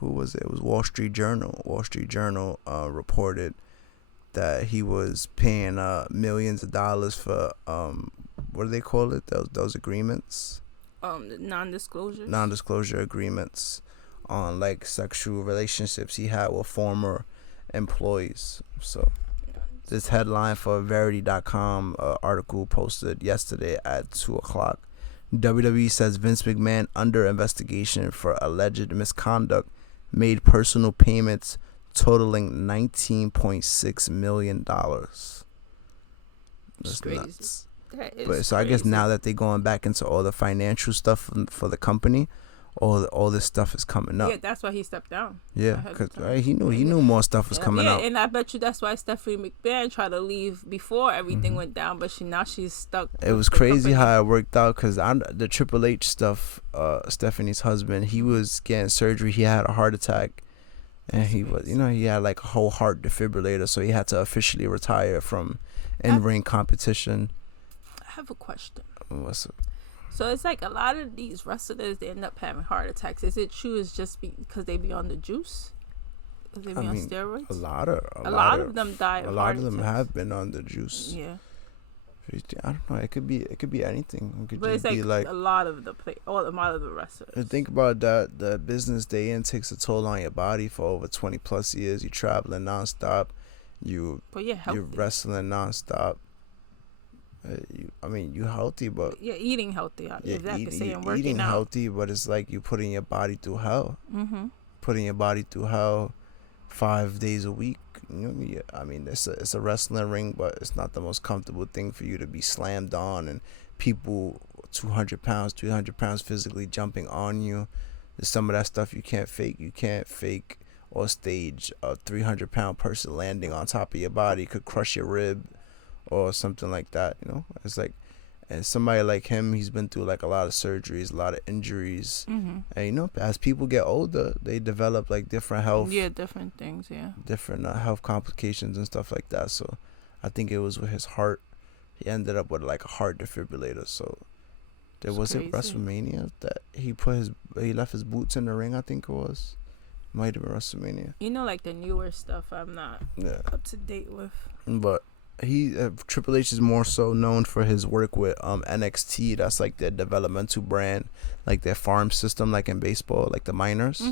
who was it? It was Wall Street Journal. Wall Street Journal reported that he was paying millions of dollars for what do they call it? Those agreements. Non-disclosure agreements on like sexual relationships he had with former employees. So this headline for Verity.com article posted yesterday at 2:00. WWE says Vince McMahon under investigation for alleged misconduct made personal payments totaling $19.6 million. That's crazy. Nuts. That is I guess now that they're going back into all the financial stuff for the company, all this stuff is coming up. Yeah, that's why he stepped down. Yeah, because he knew more stuff was coming up. Yeah, and I bet you that's why Stephanie McMahon tried to leave before everything went down, but now she's stuck. It was crazy how it worked out, because the Triple H stuff, Stephanie's husband, he was getting surgery. He had a heart attack, and he had like a whole heart defibrillator, so he had to officially retire from in-ring competition. I have a question. What's up? So it's like a lot of these wrestlers, they end up having heart attacks. Is it true it's just because they be on the juice? Because they be on steroids? A lot of them die of A lot heart of them attacks. have been on the juice. Yeah. I don't know. It could be anything. It could But just it's be like a lot of the wrestlers. And think about that. The business day in takes a toll on your body for over 20 plus years. You're traveling nonstop. You're wrestling nonstop. You're healthy, but you're eating healthy. Eating healthy, but it's like you putting your body through hell. Putting your body through hell 5 days a week. Yeah, I mean, it's a wrestling ring, but it's not the most comfortable thing for you to be slammed on, and people 200 pounds, 300 pounds physically jumping on you. There's some of that stuff you can't fake. You can't fake or stage a 300-pound person landing on top of your body. Could crush your rib or something like that. It's like, and somebody like him, he's been through like a lot of surgeries, a lot of injuries, and as people get older, they develop like different health, different things, different health complications and stuff like that. So I think it was with his heart. He ended up with like a heart defibrillator. So there was it WrestleMania that he left his boots in the ring. I think it was. Might have been WrestleMania. Like the newer stuff, I'm not up to date with. But Triple H is more so known for his work with NXT. That's like their developmental brand, like their farm system, like in baseball, like the minors.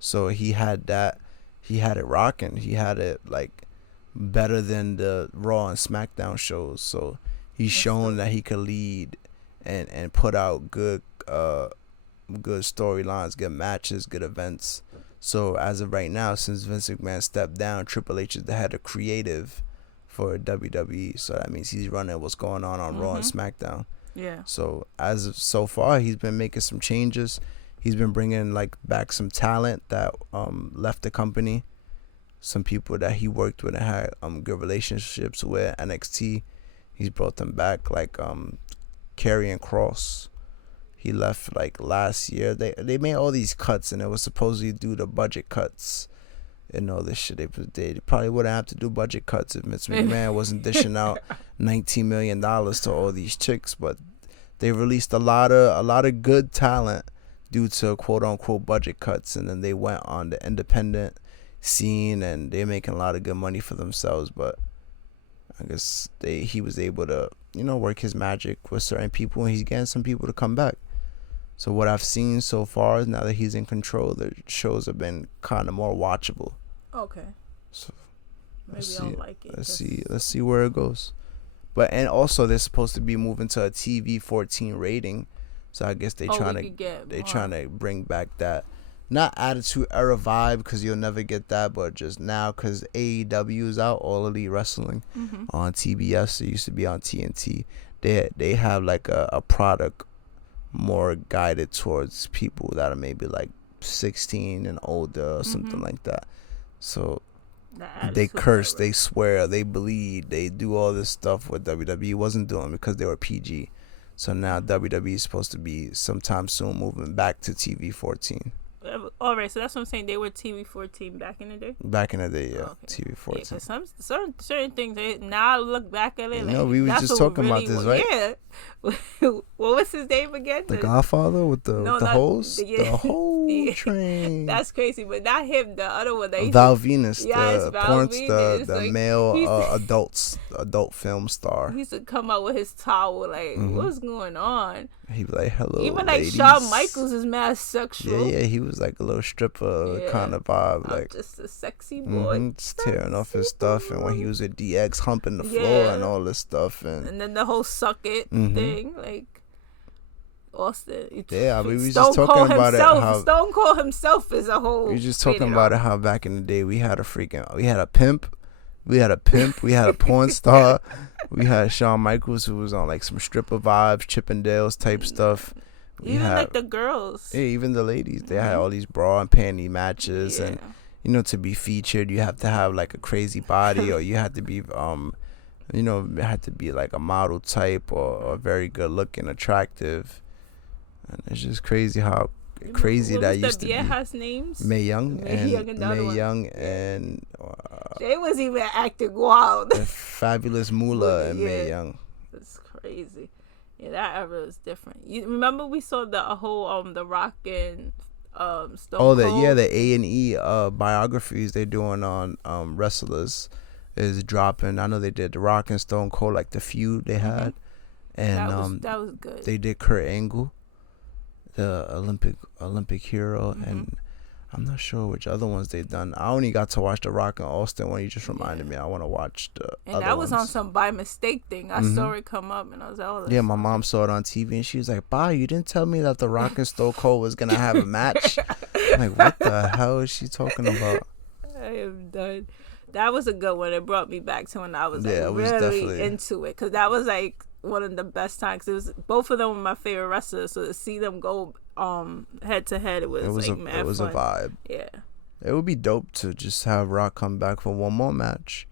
So he had that. He had it rocking. He had it like better than the Raw and SmackDown shows. So he's shown that he could lead and put out good storylines, good matches, good events. So as of right now, since Vince McMahon stepped down, Triple H is the head of creative for WWE. So that means he's running what's going on Raw and SmackDown. Yeah. So as of so far, he's been making some changes. He's been bringing like back some talent that left the company. Some people that he worked with and had good relationships with NXT. He's brought them back, like Karrion Kross. He left like last year. They made all these cuts, and it was supposedly due to budget cuts and all this shit. They probably wouldn't have to do budget cuts if Vince McMahon wasn't dishing out $19 million to all these chicks. But they released a lot of good talent due to quote unquote budget cuts, and then they went on the independent scene, and they're making a lot of good money for themselves. But I guess he was able to work his magic with certain people, and he's getting some people to come back. So what I've seen so far is now that he's in control, the shows have been kind of more watchable. Okay. So maybe I don't like it. Let's see where it goes. And also they're supposed to be moving to a TV 14 rating. So I guess they're trying to bring back that, not Attitude Era vibe, because you'll never get that, but just now because AEW is out, All Elite Wrestling, on TBS. It used to be on TNT. They have like a product more guided towards people that are maybe like 16 and older or something like that. So they curse, they swear, they bleed, they do all this stuff what WWE wasn't doing because they were PG. So now WWE is supposed to be sometime soon moving back to TV 14. All right, so that's what I'm saying. They were TV 14 back in the day. Back in the day, yeah, okay. TV 14. Yeah, some certain things. Now I look back at it. We were just talking about this, right? Yeah. What was his name again? The Godfather with the hose, the whole train. That's crazy, but not him. The other one. Val Venus, the male adult film star. He used to come out with his towel, like, what's going on? He'd be like, hello, even ladies. Like Shawn Michaels is mad sexual. Yeah, he was like a little stripper kind of vibe, like just a sexy boy, just tearing off his stuff. And when he was at DX, humping the floor and all this stuff, and then the whole suck it thing, like Austin. Yeah, we was just talking about it. How Stone Cold himself is a whole. We just talking about it. How back in the day we had a pimp, we had a porn star. We had Shawn Michaels, who was on like some stripper vibes, Chippendales type stuff. Like the girls. Yeah, even the ladies. They had all these bra and panty matches, and to be featured, you have to have like a crazy body, or you have to be it had to be like a model type or very good looking, attractive. And it's just crazy how crazy that used to be. Names? Mae Young and Jay was even acting wild. Fabulous Moolah and Mae Young. It's crazy. Yeah, that era was different. You remember we saw the whole The Rock and Stone Cold? The A&E biographies they're doing on wrestlers is dropping. I know they did The Rock and Stone Cold, like the feud they had, and that was good. They did Kurt Angle, the Olympic hero, and I'm not sure which other ones they've done. I only got to watch The Rock and Austin one. You just reminded me. I want to watch the and other that was ones. on some by mistake thing. I saw it come up, and I was like, oh, yeah, my mom saw it on TV, and she was like, "Bah, you didn't tell me that The Rock and Stone Cold was gonna have a match." I'm like, what the hell is she talking about? I am done. That was a good one. It brought me back to when I was like Yeah, it was really definitely- into it, because that was like one of the best times. It was both of them were my favorite wrestlers, so to see them go head to head, it was like mad it was fun. a vibe. Yeah. It would be dope to just have Rock come back for one more match,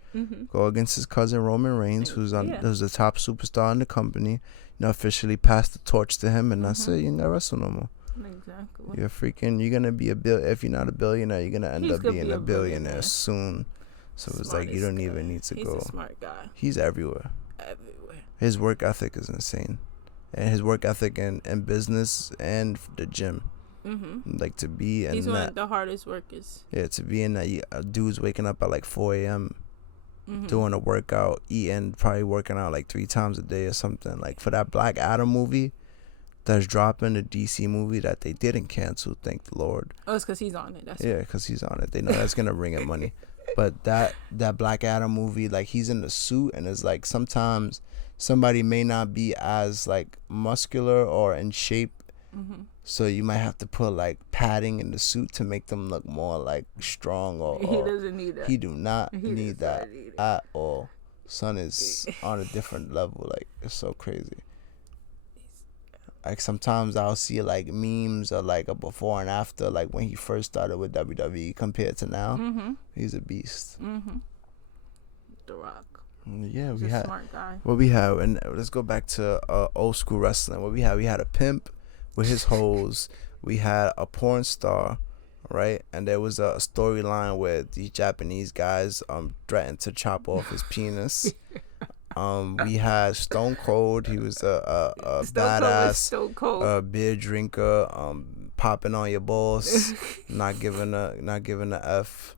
go against his cousin Roman Reigns, who's the top superstar in the company. You know, officially pass the torch to him, and that's it. You ain't gotta wrestle no more. Exactly. You're gonna be if you're not a billionaire, you're gonna end He's up gonna being be a a billionaire billionaire. soon. So it's like you don't even need to go. He's a smart guy. He's everywhere. Everywhere. His work ethic is insane, and his work ethic in business and the gym. Like to be in He's that. one of the hardest workers. Yeah, to be in that. Dude's waking up at like 4 a.m. Doing a workout, probably working out like 3 times a day or something. Like for that Black Adam movie that's dropping, the DC movie that they didn't cancel, thank the Lord. Oh, it's because he's on it. That's Because he's on it. They know that's gonna bring in money. But that Black Adam movie, like he's in the suit, and it's like sometimes somebody may not be as like muscular or in shape, so you might have to put like padding in the suit to make them look more like strong. he doesn't need that. He do not He need does that not need it. at all. Son is on a different level. Like it's so crazy. Like sometimes I'll see like memes or like a before and after, like when he first started with WWE compared to now. He's a beast. The Rock. Yeah, He's a smart guy. what we have, and let's go back to old school wrestling. What we had a pimp with his hoes. We had a porn star, right? And there was a storyline where these Japanese guys threatened to chop off his penis. We had Stone Cold. He was a badass beer drinker, popping on your balls, not giving a F.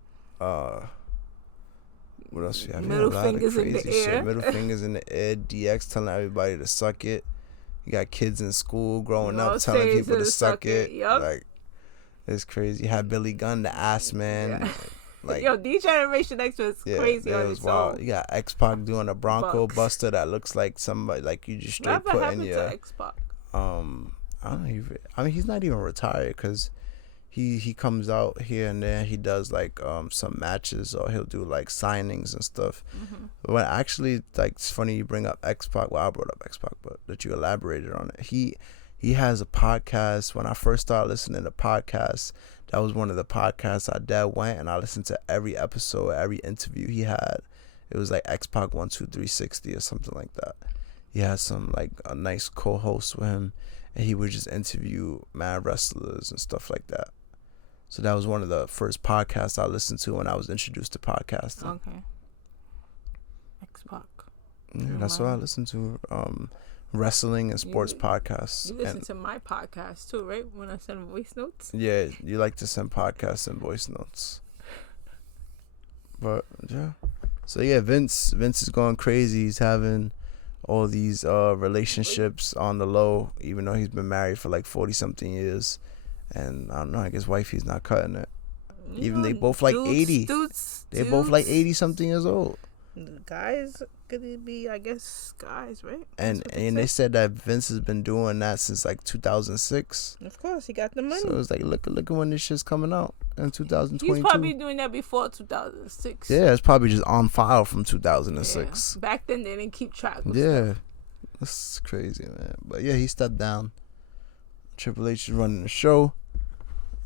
What else we have? Middle fingers in the air. Middle fingers in the air. DX telling everybody to suck it. You got kids in school growing up telling people to suck it. Yep. Like it's crazy. You had Billy Gunn, the ass man. Yeah. Like Yo, D Generation X was crazy on was its wild. own. You got X-Pac doing a Bronco Bucks. Buster that looks like somebody like you just straight Whatever put in happened your to X-Pac? I don't even. I mean, he's not even retired because he comes out here and there. He does like some matches or he'll do like signings and stuff. But actually, like it's funny you bring up X-Pac. Well, I brought up X-Pac, but that you elaborated on it. He has a podcast. When I first started listening to podcasts, that was one of the podcasts our dad went and I listened to every episode, every interview he had. It was like X-Pac 12360 or something like that. He had some like a nice co-host with him, and he would just interview mad wrestlers and stuff like that. So that was one of the first podcasts I listened to when I was introduced to podcasting. Okay. X-Pac. Yeah, that's what I listened to. Wrestling and sports podcasts. You listen to my podcast too, right? When I send voice notes. Yeah, you like to send podcasts and voice notes. But yeah. So yeah, Vince is going crazy. He's having all these relationships on the low, even though he's been married for like 40 something years. And I don't know, I guess wifey's not cutting it. Even they both like 80. They both like 80 something years old. Guys gonna be, I guess, guys, right? And they said that Vince has been doing that since like 2006. Of course, he got the money. So it's like, look at when this shit's coming out in 2022. He's probably doing that before 2006. Yeah, it's probably just on file from 2006. Yeah. Back then, they didn't keep track of Yeah, stuff. that's crazy, man. But yeah, he stepped down. Triple H is running the show.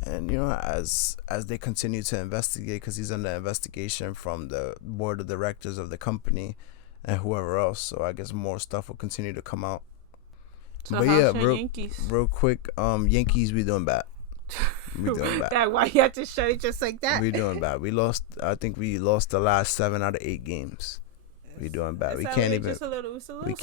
And, you know, as they continue to investigate, because he's under investigation from the board of directors of the company and whoever else. So I guess more stuff will continue to come out. So but how's yeah, your Yankees? real quick, Yankees, we doing bad. We doing bad. That why you had to shut it just like that? We doing bad. I think we lost the last 7 out of 8 games. We doing bad. We can't even. We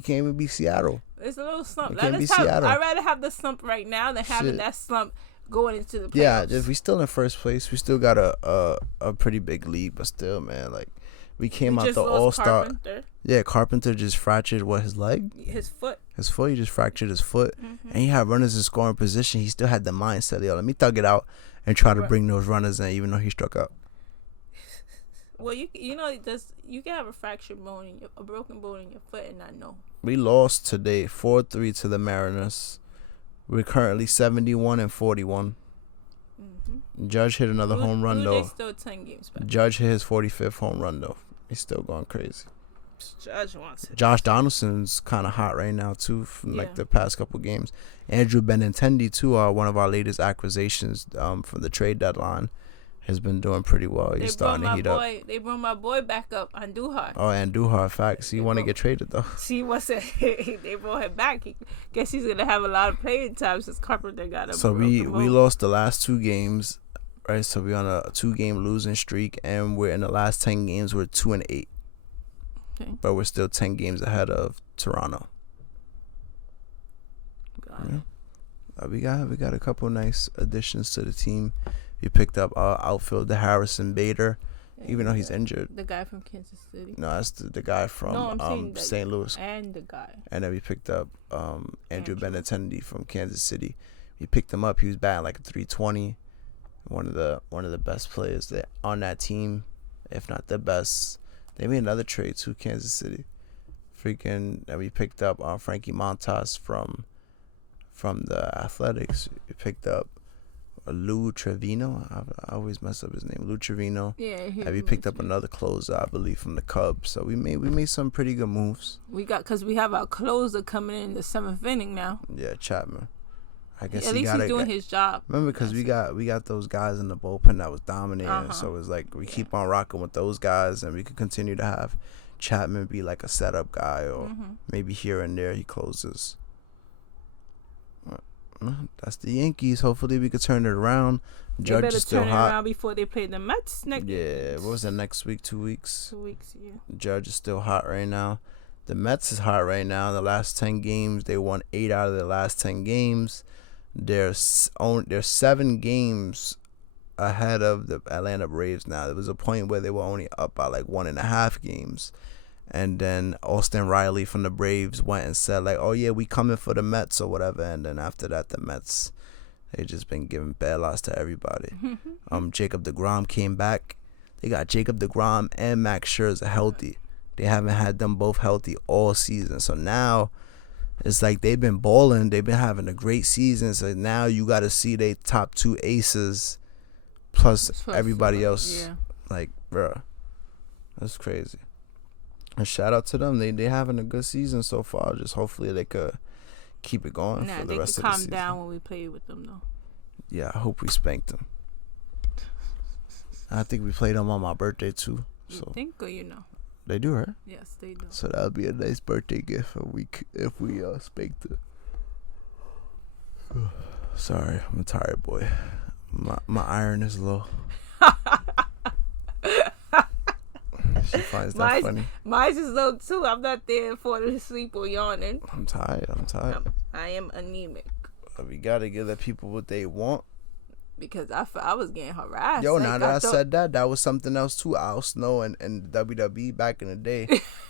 can't even be Seattle. It's a little slump. We can't be Seattle. I'd rather have the slump right now than having that slump going into the playoffs. Yeah, if we still in first place, we still got a pretty big lead, but still, man, like we came out the All-Star. Yeah, Carpenter just fractured his leg? His foot. He just fractured his foot, and he had runners in scoring position. He still had the mindset, yo, let me thug it out and try to bring those runners in, even though he struck out. Well, you can have a fractured bone a broken bone in your foot and not know. We lost today 4-3 to the Mariners. We're currently 71-41. Judge hit another home run, Blue Jays though. still 10 games back. Judge hit his 45th home run, though. He's still going crazy. Judge wants it. Josh Donaldson's kind of hot right now, too, from the past couple games. Andrew Benintendi, too, one of our latest acquisitions from the trade deadline, has been doing pretty well. He's starting to heat up. They brought my boy back up, Andujar. Oh, Andujar, facts. He want to get traded, though. See, they brought him back. Guess he's going to have a lot of playing time since Carpenter got him. So we lost the last 2 games, right? So we're on a 2-game losing streak, and we're in the last 10 games, we're 2-8. Okay. But we're still 10 games ahead of Toronto. We got a couple nice additions to the team. We picked up outfielder Harrison Bader, even though he's injured. The guy from Kansas City. No, that's the guy from St. Louis. And the guy. And then we picked up Andrew Benintendi from Kansas City. We picked him up. He was batting like a 320. One of the best players that on that team, if not the best. They made another trade to Kansas City. And we picked up Frankie Montas from the Athletics. We picked up Lou Trevino. I always mess up his name. Lou Trevino. Yeah. And we picked up another closer, I believe, from the Cubs. So we made some pretty good moves. Because we have our closer coming in the 7th inning now. Yeah, Chapman. I guess at least he's doing his job. Remember, because we got those guys in the bullpen that was dominating. So it's like we keep on rocking with those guys, and we could continue to have Chapman be like a setup guy, or maybe here and there he closes. That's the Yankees. Hopefully we could turn it around. Judge is still hot. They better turn it around before they play the Mets next. Yeah, what was that next week? 2 weeks. 2 weeks, yeah. Judge is still hot right now. The Mets is hot right now. In the last 10 games, they won 8 out of the last 10 games. They're 7 games ahead of the Atlanta Braves now. There was a point where they were only up by like 1.5 games. And then Austin Riley from the Braves went and said, like, oh, yeah, we coming for the Mets or whatever. And then after that, the Mets, they just been giving bad loss to everybody. Jacob deGrom came back. They got Jacob deGrom and Max Scherzer healthy. They haven't had them both healthy all season. So now it's like they've been balling. They've been having a great season. So now you got to see they top 2 aces plus everybody else. Yeah. Like, bro, that's crazy. And shout out to them. They having a good season so far. Just hopefully they could keep it going for the rest of the season. They calm down when we play with them, though. Yeah, I hope we spanked them. I think we played them on my birthday, too. So. You think or you know? They do, right? Yes, they do. So that would be a nice birthday gift if we spanked them. Sorry, I'm a tired boy. My iron is low. She finds that funny. Mine's is low too. I'm not there falling asleep or yawning. I'm tired. I am anemic. We gotta give the people what they want. Because I was getting harassed. Yo, now that I said that was something else too. Al Snow and WWE back in the day.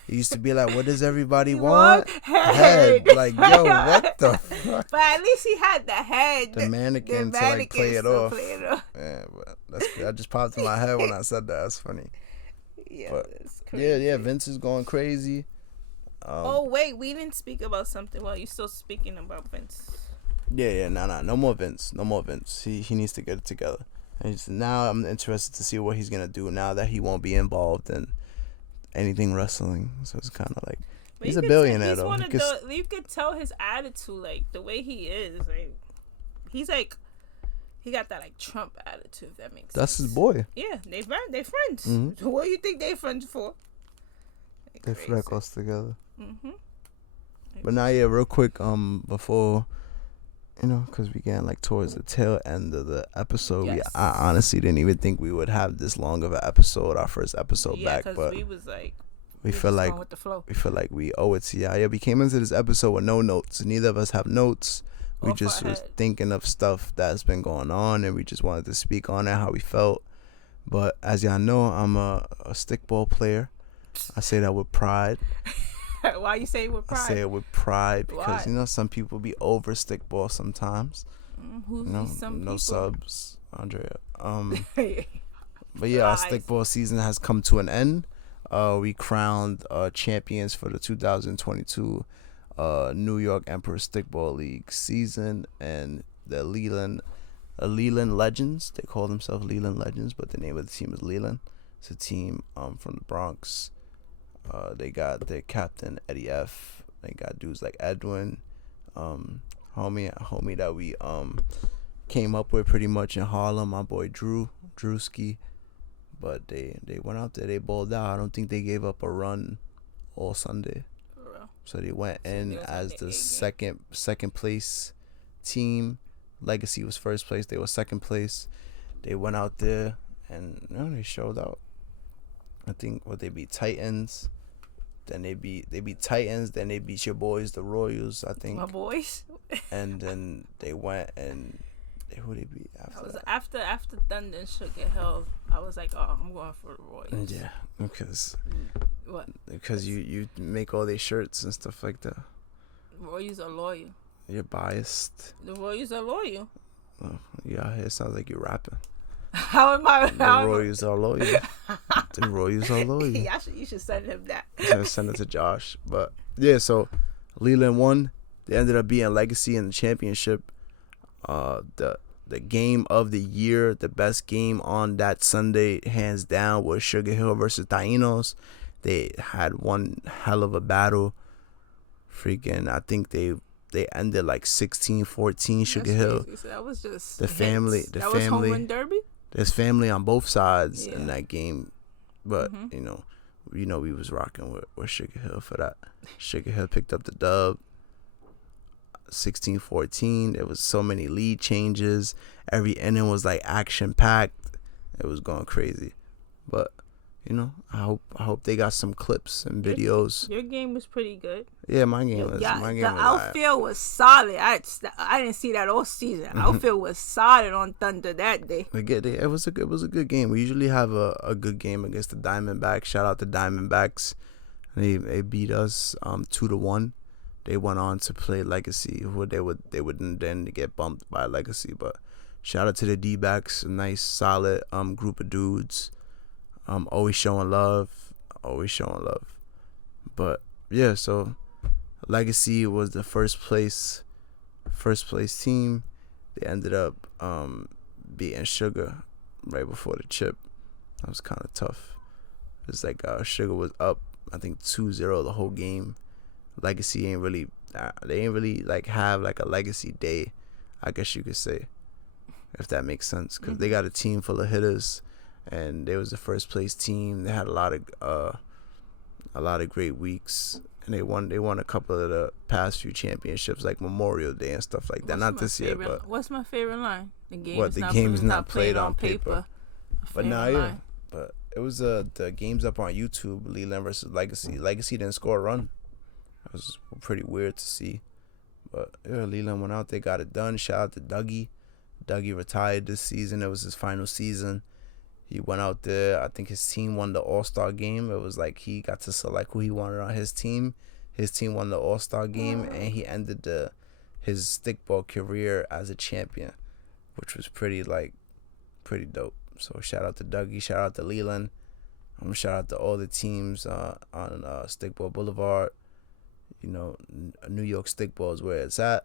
He used to be like, what does everybody want? Head. Like, yo, what the fuck? But at least he had the head. The mannequin to like play it off. Yeah, but that just popped in my head when I said that. That's funny. Yeah, but, that's crazy. Yeah, Vince is going crazy. Wait, we didn't speak about something. Well, you're still speaking about Vince. Yeah, no more Vince. He needs to get it together. And now I'm interested to see what he's gonna do now that he won't be involved in anything wrestling. So it's kind of like he's a billionaire though. You could tell his attitude, like the way he is. Like he's like he got that like Trump attitude. If that makes sense. That's his boy. Yeah, they friends. Mm-hmm. What do you think they friends for? They freck us together. But now, yeah, real quick, before. You know, because we getting like towards the tail end of the episode. Yes. I honestly didn't even think we would have this long of an episode, our first episode back. But we was like, we feel like we owe it to y'all. Yeah, we came into this episode with no notes. Neither of us have notes. We just was thinking of stuff that's been going on, and we just wanted to speak on it, how we felt. But as y'all know, I'm a stickball player. I say that with pride. Why you say it with pride? I say it with pride because some people be over stickball sometimes. No subs, Andrea. But yeah, our stickball season has come to an end. We crowned champions for the 2022 New York Emperor Stickball League season, and the Leland Leland Legends. They call themselves Leland Legends, but the name of the team is Leland. It's a team from the Bronx. They got their captain Eddie F. They got dudes like Edwin, homie that we came up with pretty much in Harlem. My boy Drewski. But they went out there. They balled out. I don't think they gave up a run all Sunday. So they went in as the second place team. Legacy was first place. They were second place. They went out there and they showed out. I think they beat Titans. Then they beat Titans. Then they beat your boys, the Royals. I think my boys. And then they went and who they beat after? After Thunder and Sugar Hill. I was like, oh, I'm going for the Royals. Yeah, because what? Because you make all their shirts and stuff like that. Royals are loyal. You're biased. The Royals are loyal. Oh, yeah, it sounds like you're rapping. How am I? The Royals are loyal. The Royals are loyal. You should send him that. Send it to Josh. But yeah, so Leland won. They ended up being Legacy in the championship. The game of the year, the best game on that Sunday, hands down, was Sugar Hill versus Taínos. They had one hell of a battle. Freaking, I think they ended like 16-14 Sugar Hill. So that was just the family. Was home run derby. There's family on both sides in that game, but you know we was rocking with Sugar Hill for that. Sugar Hill picked up the dub. 16-14. There was so many lead changes. Every inning was like action packed. It was going crazy, but I hope they got some clips and videos. Your game was pretty good. Yeah, my game was. Yeah, my game the was outfield was solid. I didn't see that all season. Outfield was solid on Thunder that day. It was a good game. We usually have a good game against the Diamondbacks. Shout out to Diamondbacks. They beat us 2-1. They went on to play Legacy, who they would then get bumped by Legacy. But shout out to the D-backs, a nice solid group of dudes. Always showing love. But yeah, so Legacy was the first place team. They ended up beating Sugar right before the chip. That was kind of tough. It's like Sugar was up, I think 2-0 the whole game. Legacy ain't really like have like a legacy day, I guess you could say, if that makes sense, because they got a team full of hitters, and they was the first place team. They had a lot of great weeks, and they won a couple of the past few championships, like Memorial Day and stuff like that. Not this year, but what's my favorite line? The game is not played on paper. But yeah. But it was the game's up on YouTube. Leland versus Legacy. Legacy didn't score a run. It was pretty weird to see. But yeah, Leland went out there, got it done. Shout out to Dougie. Dougie retired this season. It was his final season. He went out there. I think his team won the All-Star game. It was like he got to select who he wanted on his team. His team won the All-Star game, and he ended his stickball career as a champion, which was pretty dope. So shout out to Dougie. Shout out to Leland. Shout out to all the teams on Stickball Boulevard. New York stickball is where it's at.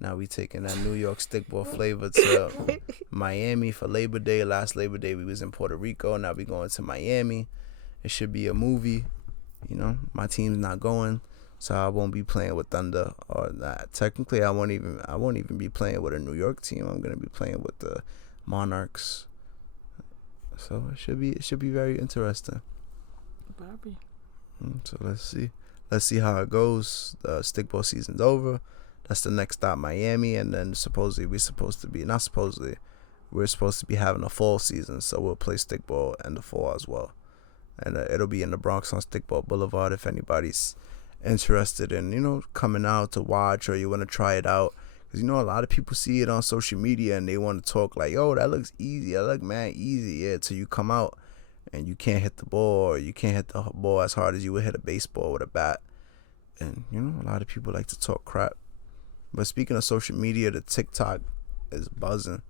Now we taking that New York stickball flavor to Miami for Labor Day. Last Labor Day we was in Puerto Rico. Now we going to Miami. It should be a movie. My team's not going, so I won't be playing with Thunder or that. Technically, I won't even be playing with a New York team. I'm gonna be playing with the Monarchs. So it should be very interesting. Barbie. So let's see how it goes. The stickball season's over. That's the next stop, Miami, and then supposedly we're supposed to be having a fall season, so we'll play stickball in the fall as well, and it'll be in the Bronx on Stickball Boulevard if anybody's interested in coming out to watch, or you want to try it out, because a lot of people see it on social media and they want to talk like, yo, that looks easy, that look mad easy, yeah, till you come out and you can't hit the ball, or you can't hit the ball as hard as you would hit a baseball with a bat. And a lot of people like to talk crap. But speaking of social media, the TikTok is buzzing.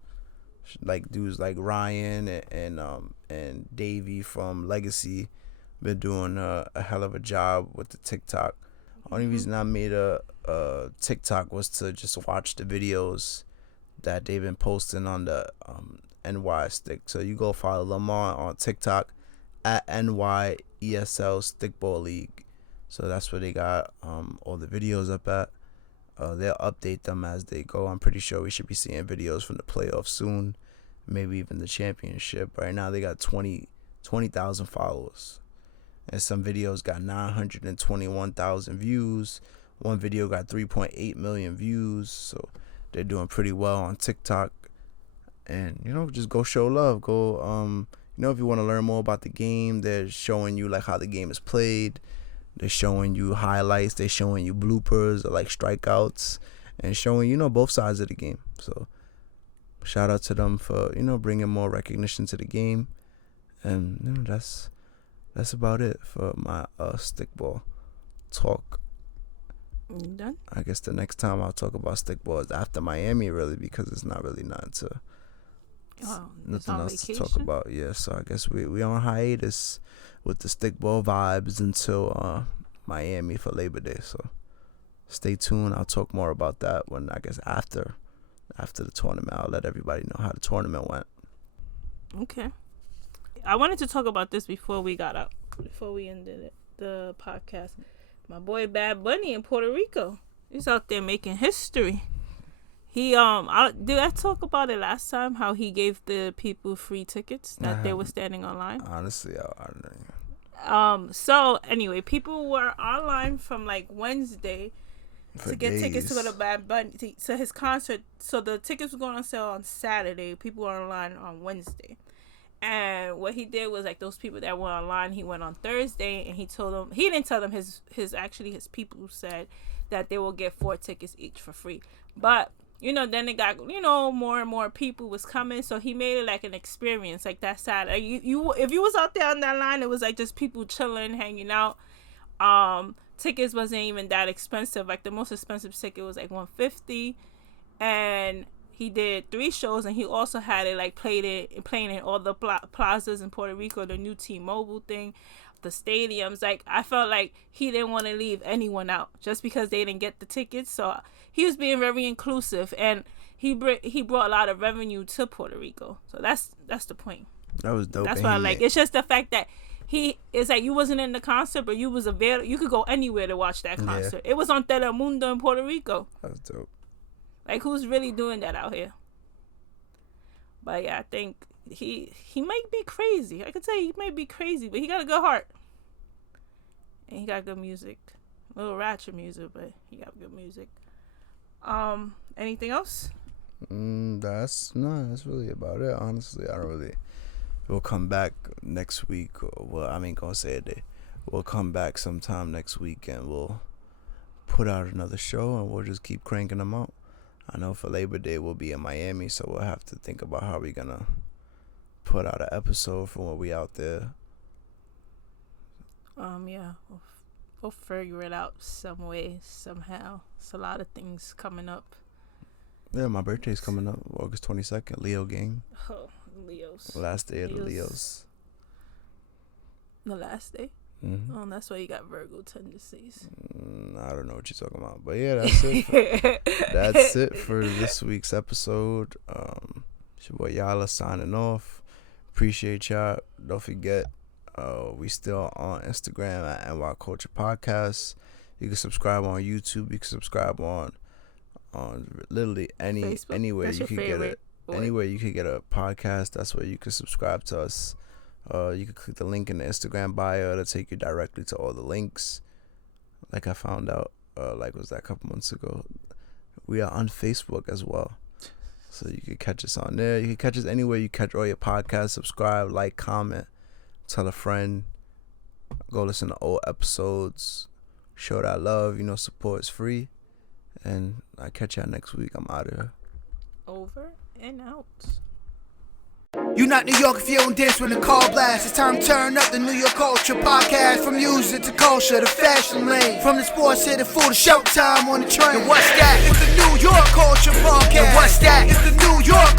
Like dudes like Ryan and Davey from Legacy been doing a hell of a job with the TikTok. Only reason I made a TikTok was to just watch the videos that they've been posting on the NY stick. So you go follow them on TikTok at NYESL Stickball League. So that's where they got all the videos up at. They'll update them as they go. I'm pretty sure we should be seeing videos from the playoffs soon, maybe even the championship. Right now they got 20,000 followers, and some videos got 921,000 views. One video got 3.8 million views. So they're doing pretty well on TikTok. And just go show love. Go if you want to learn more about the game, they're showing you like how the game is played. They're showing you highlights. They're showing you bloopers or like strikeouts, and showing both sides of the game. So shout out to them for bringing more recognition to the game. And that's about it for my stickball talk. You done? I guess the next time I'll talk about stickball is after Miami, really, because it's not really nothing else to talk about. Yeah, so I guess we on hiatus with the stickball vibes until Miami for Labor Day. So stay tuned. I'll talk more about that when I guess after the tournament. I'll let everybody know how the tournament went. Okay. I wanted to talk about this before we ended the podcast. My boy Bad Bunny in Puerto Rico. He's out there making history. He did I talk about it last time? How he gave the people free tickets that they were standing online. Honestly, I don't know. So anyway, people were online from like Wednesday to get tickets to go to Bad Bunny to his concert. So the tickets were going on sale on Saturday. People were online on Wednesday. And what he did was, like, those people that were online, he went on Thursday and he told them, he didn't tell them, his people said that they will get 4 tickets each for free. But, then it got, more and more people was coming. So he made it like an experience, like that Saturday. If you was out there on that line, it was like just people chilling, hanging out. Tickets wasn't even that expensive. Like the most expensive ticket was like $150. And he did 3 shows, and he also had it like playing in all the plazas in Puerto Rico, the new T-Mobile thing, the stadiums. Like I felt like he didn't want to leave anyone out just because they didn't get the tickets. So he was being very inclusive, and he brought a lot of revenue to Puerto Rico. So that's the point. That was dope. That's what I like. It's just the fact that it's like you wasn't in the concert, but you was available. You could go anywhere to watch that concert. Yeah. It was on Telemundo in Puerto Rico. That was dope. Like, who's really doing that out here? But yeah, I think he might be crazy. I could say he might be crazy, but he got a good heart. And he got good music. A little ratchet music, but he got good music. Anything else? That's really about it. Honestly, I don't really. We'll come back next week. Gonna say a day. We'll come back sometime next week, and we'll put out another show, and we'll just keep cranking them out. I know for Labor Day we'll be in Miami, so we'll have to think about how we're gonna put out an episode from when we out there. Yeah, we'll figure it out some way, somehow. It's a lot of things coming up. Yeah, my birthday's coming up, August 22nd. Leo gang. Oh, Leos. Last day of the Leos. The last day? Mm-hmm. Oh, that's why you got Virgo tendencies. I don't know what you're talking about, but yeah, that's it. That's it for this week's episode. It's your boy YALA signing off. Appreciate y'all. Don't forget, we still on Instagram at NY Culture Podcast. You can subscribe on YouTube. You can subscribe on literally Facebook? anywhere that's you can get it. Anywhere you can get a podcast, that's where you can subscribe to us. You can click the link in the Instagram bio. It'll take you directly to all the links. Like I found out, was that a couple months ago. We are on Facebook as well. So you can catch us on there. You can catch us anywhere you catch all your podcasts. Subscribe, like, comment, tell a friend. Go listen to old episodes. Show that love. Support is free. And I'll catch y'all next week. I'm out of here. Over and out. You not New York if you don't dance when the call blast. It's time to turn up the New York Culture Podcast. From music to culture, the fashion lane. From the sports to the food, to showtime on the train. And what's that? It's the New York Culture Podcast. And what's that? It's the New York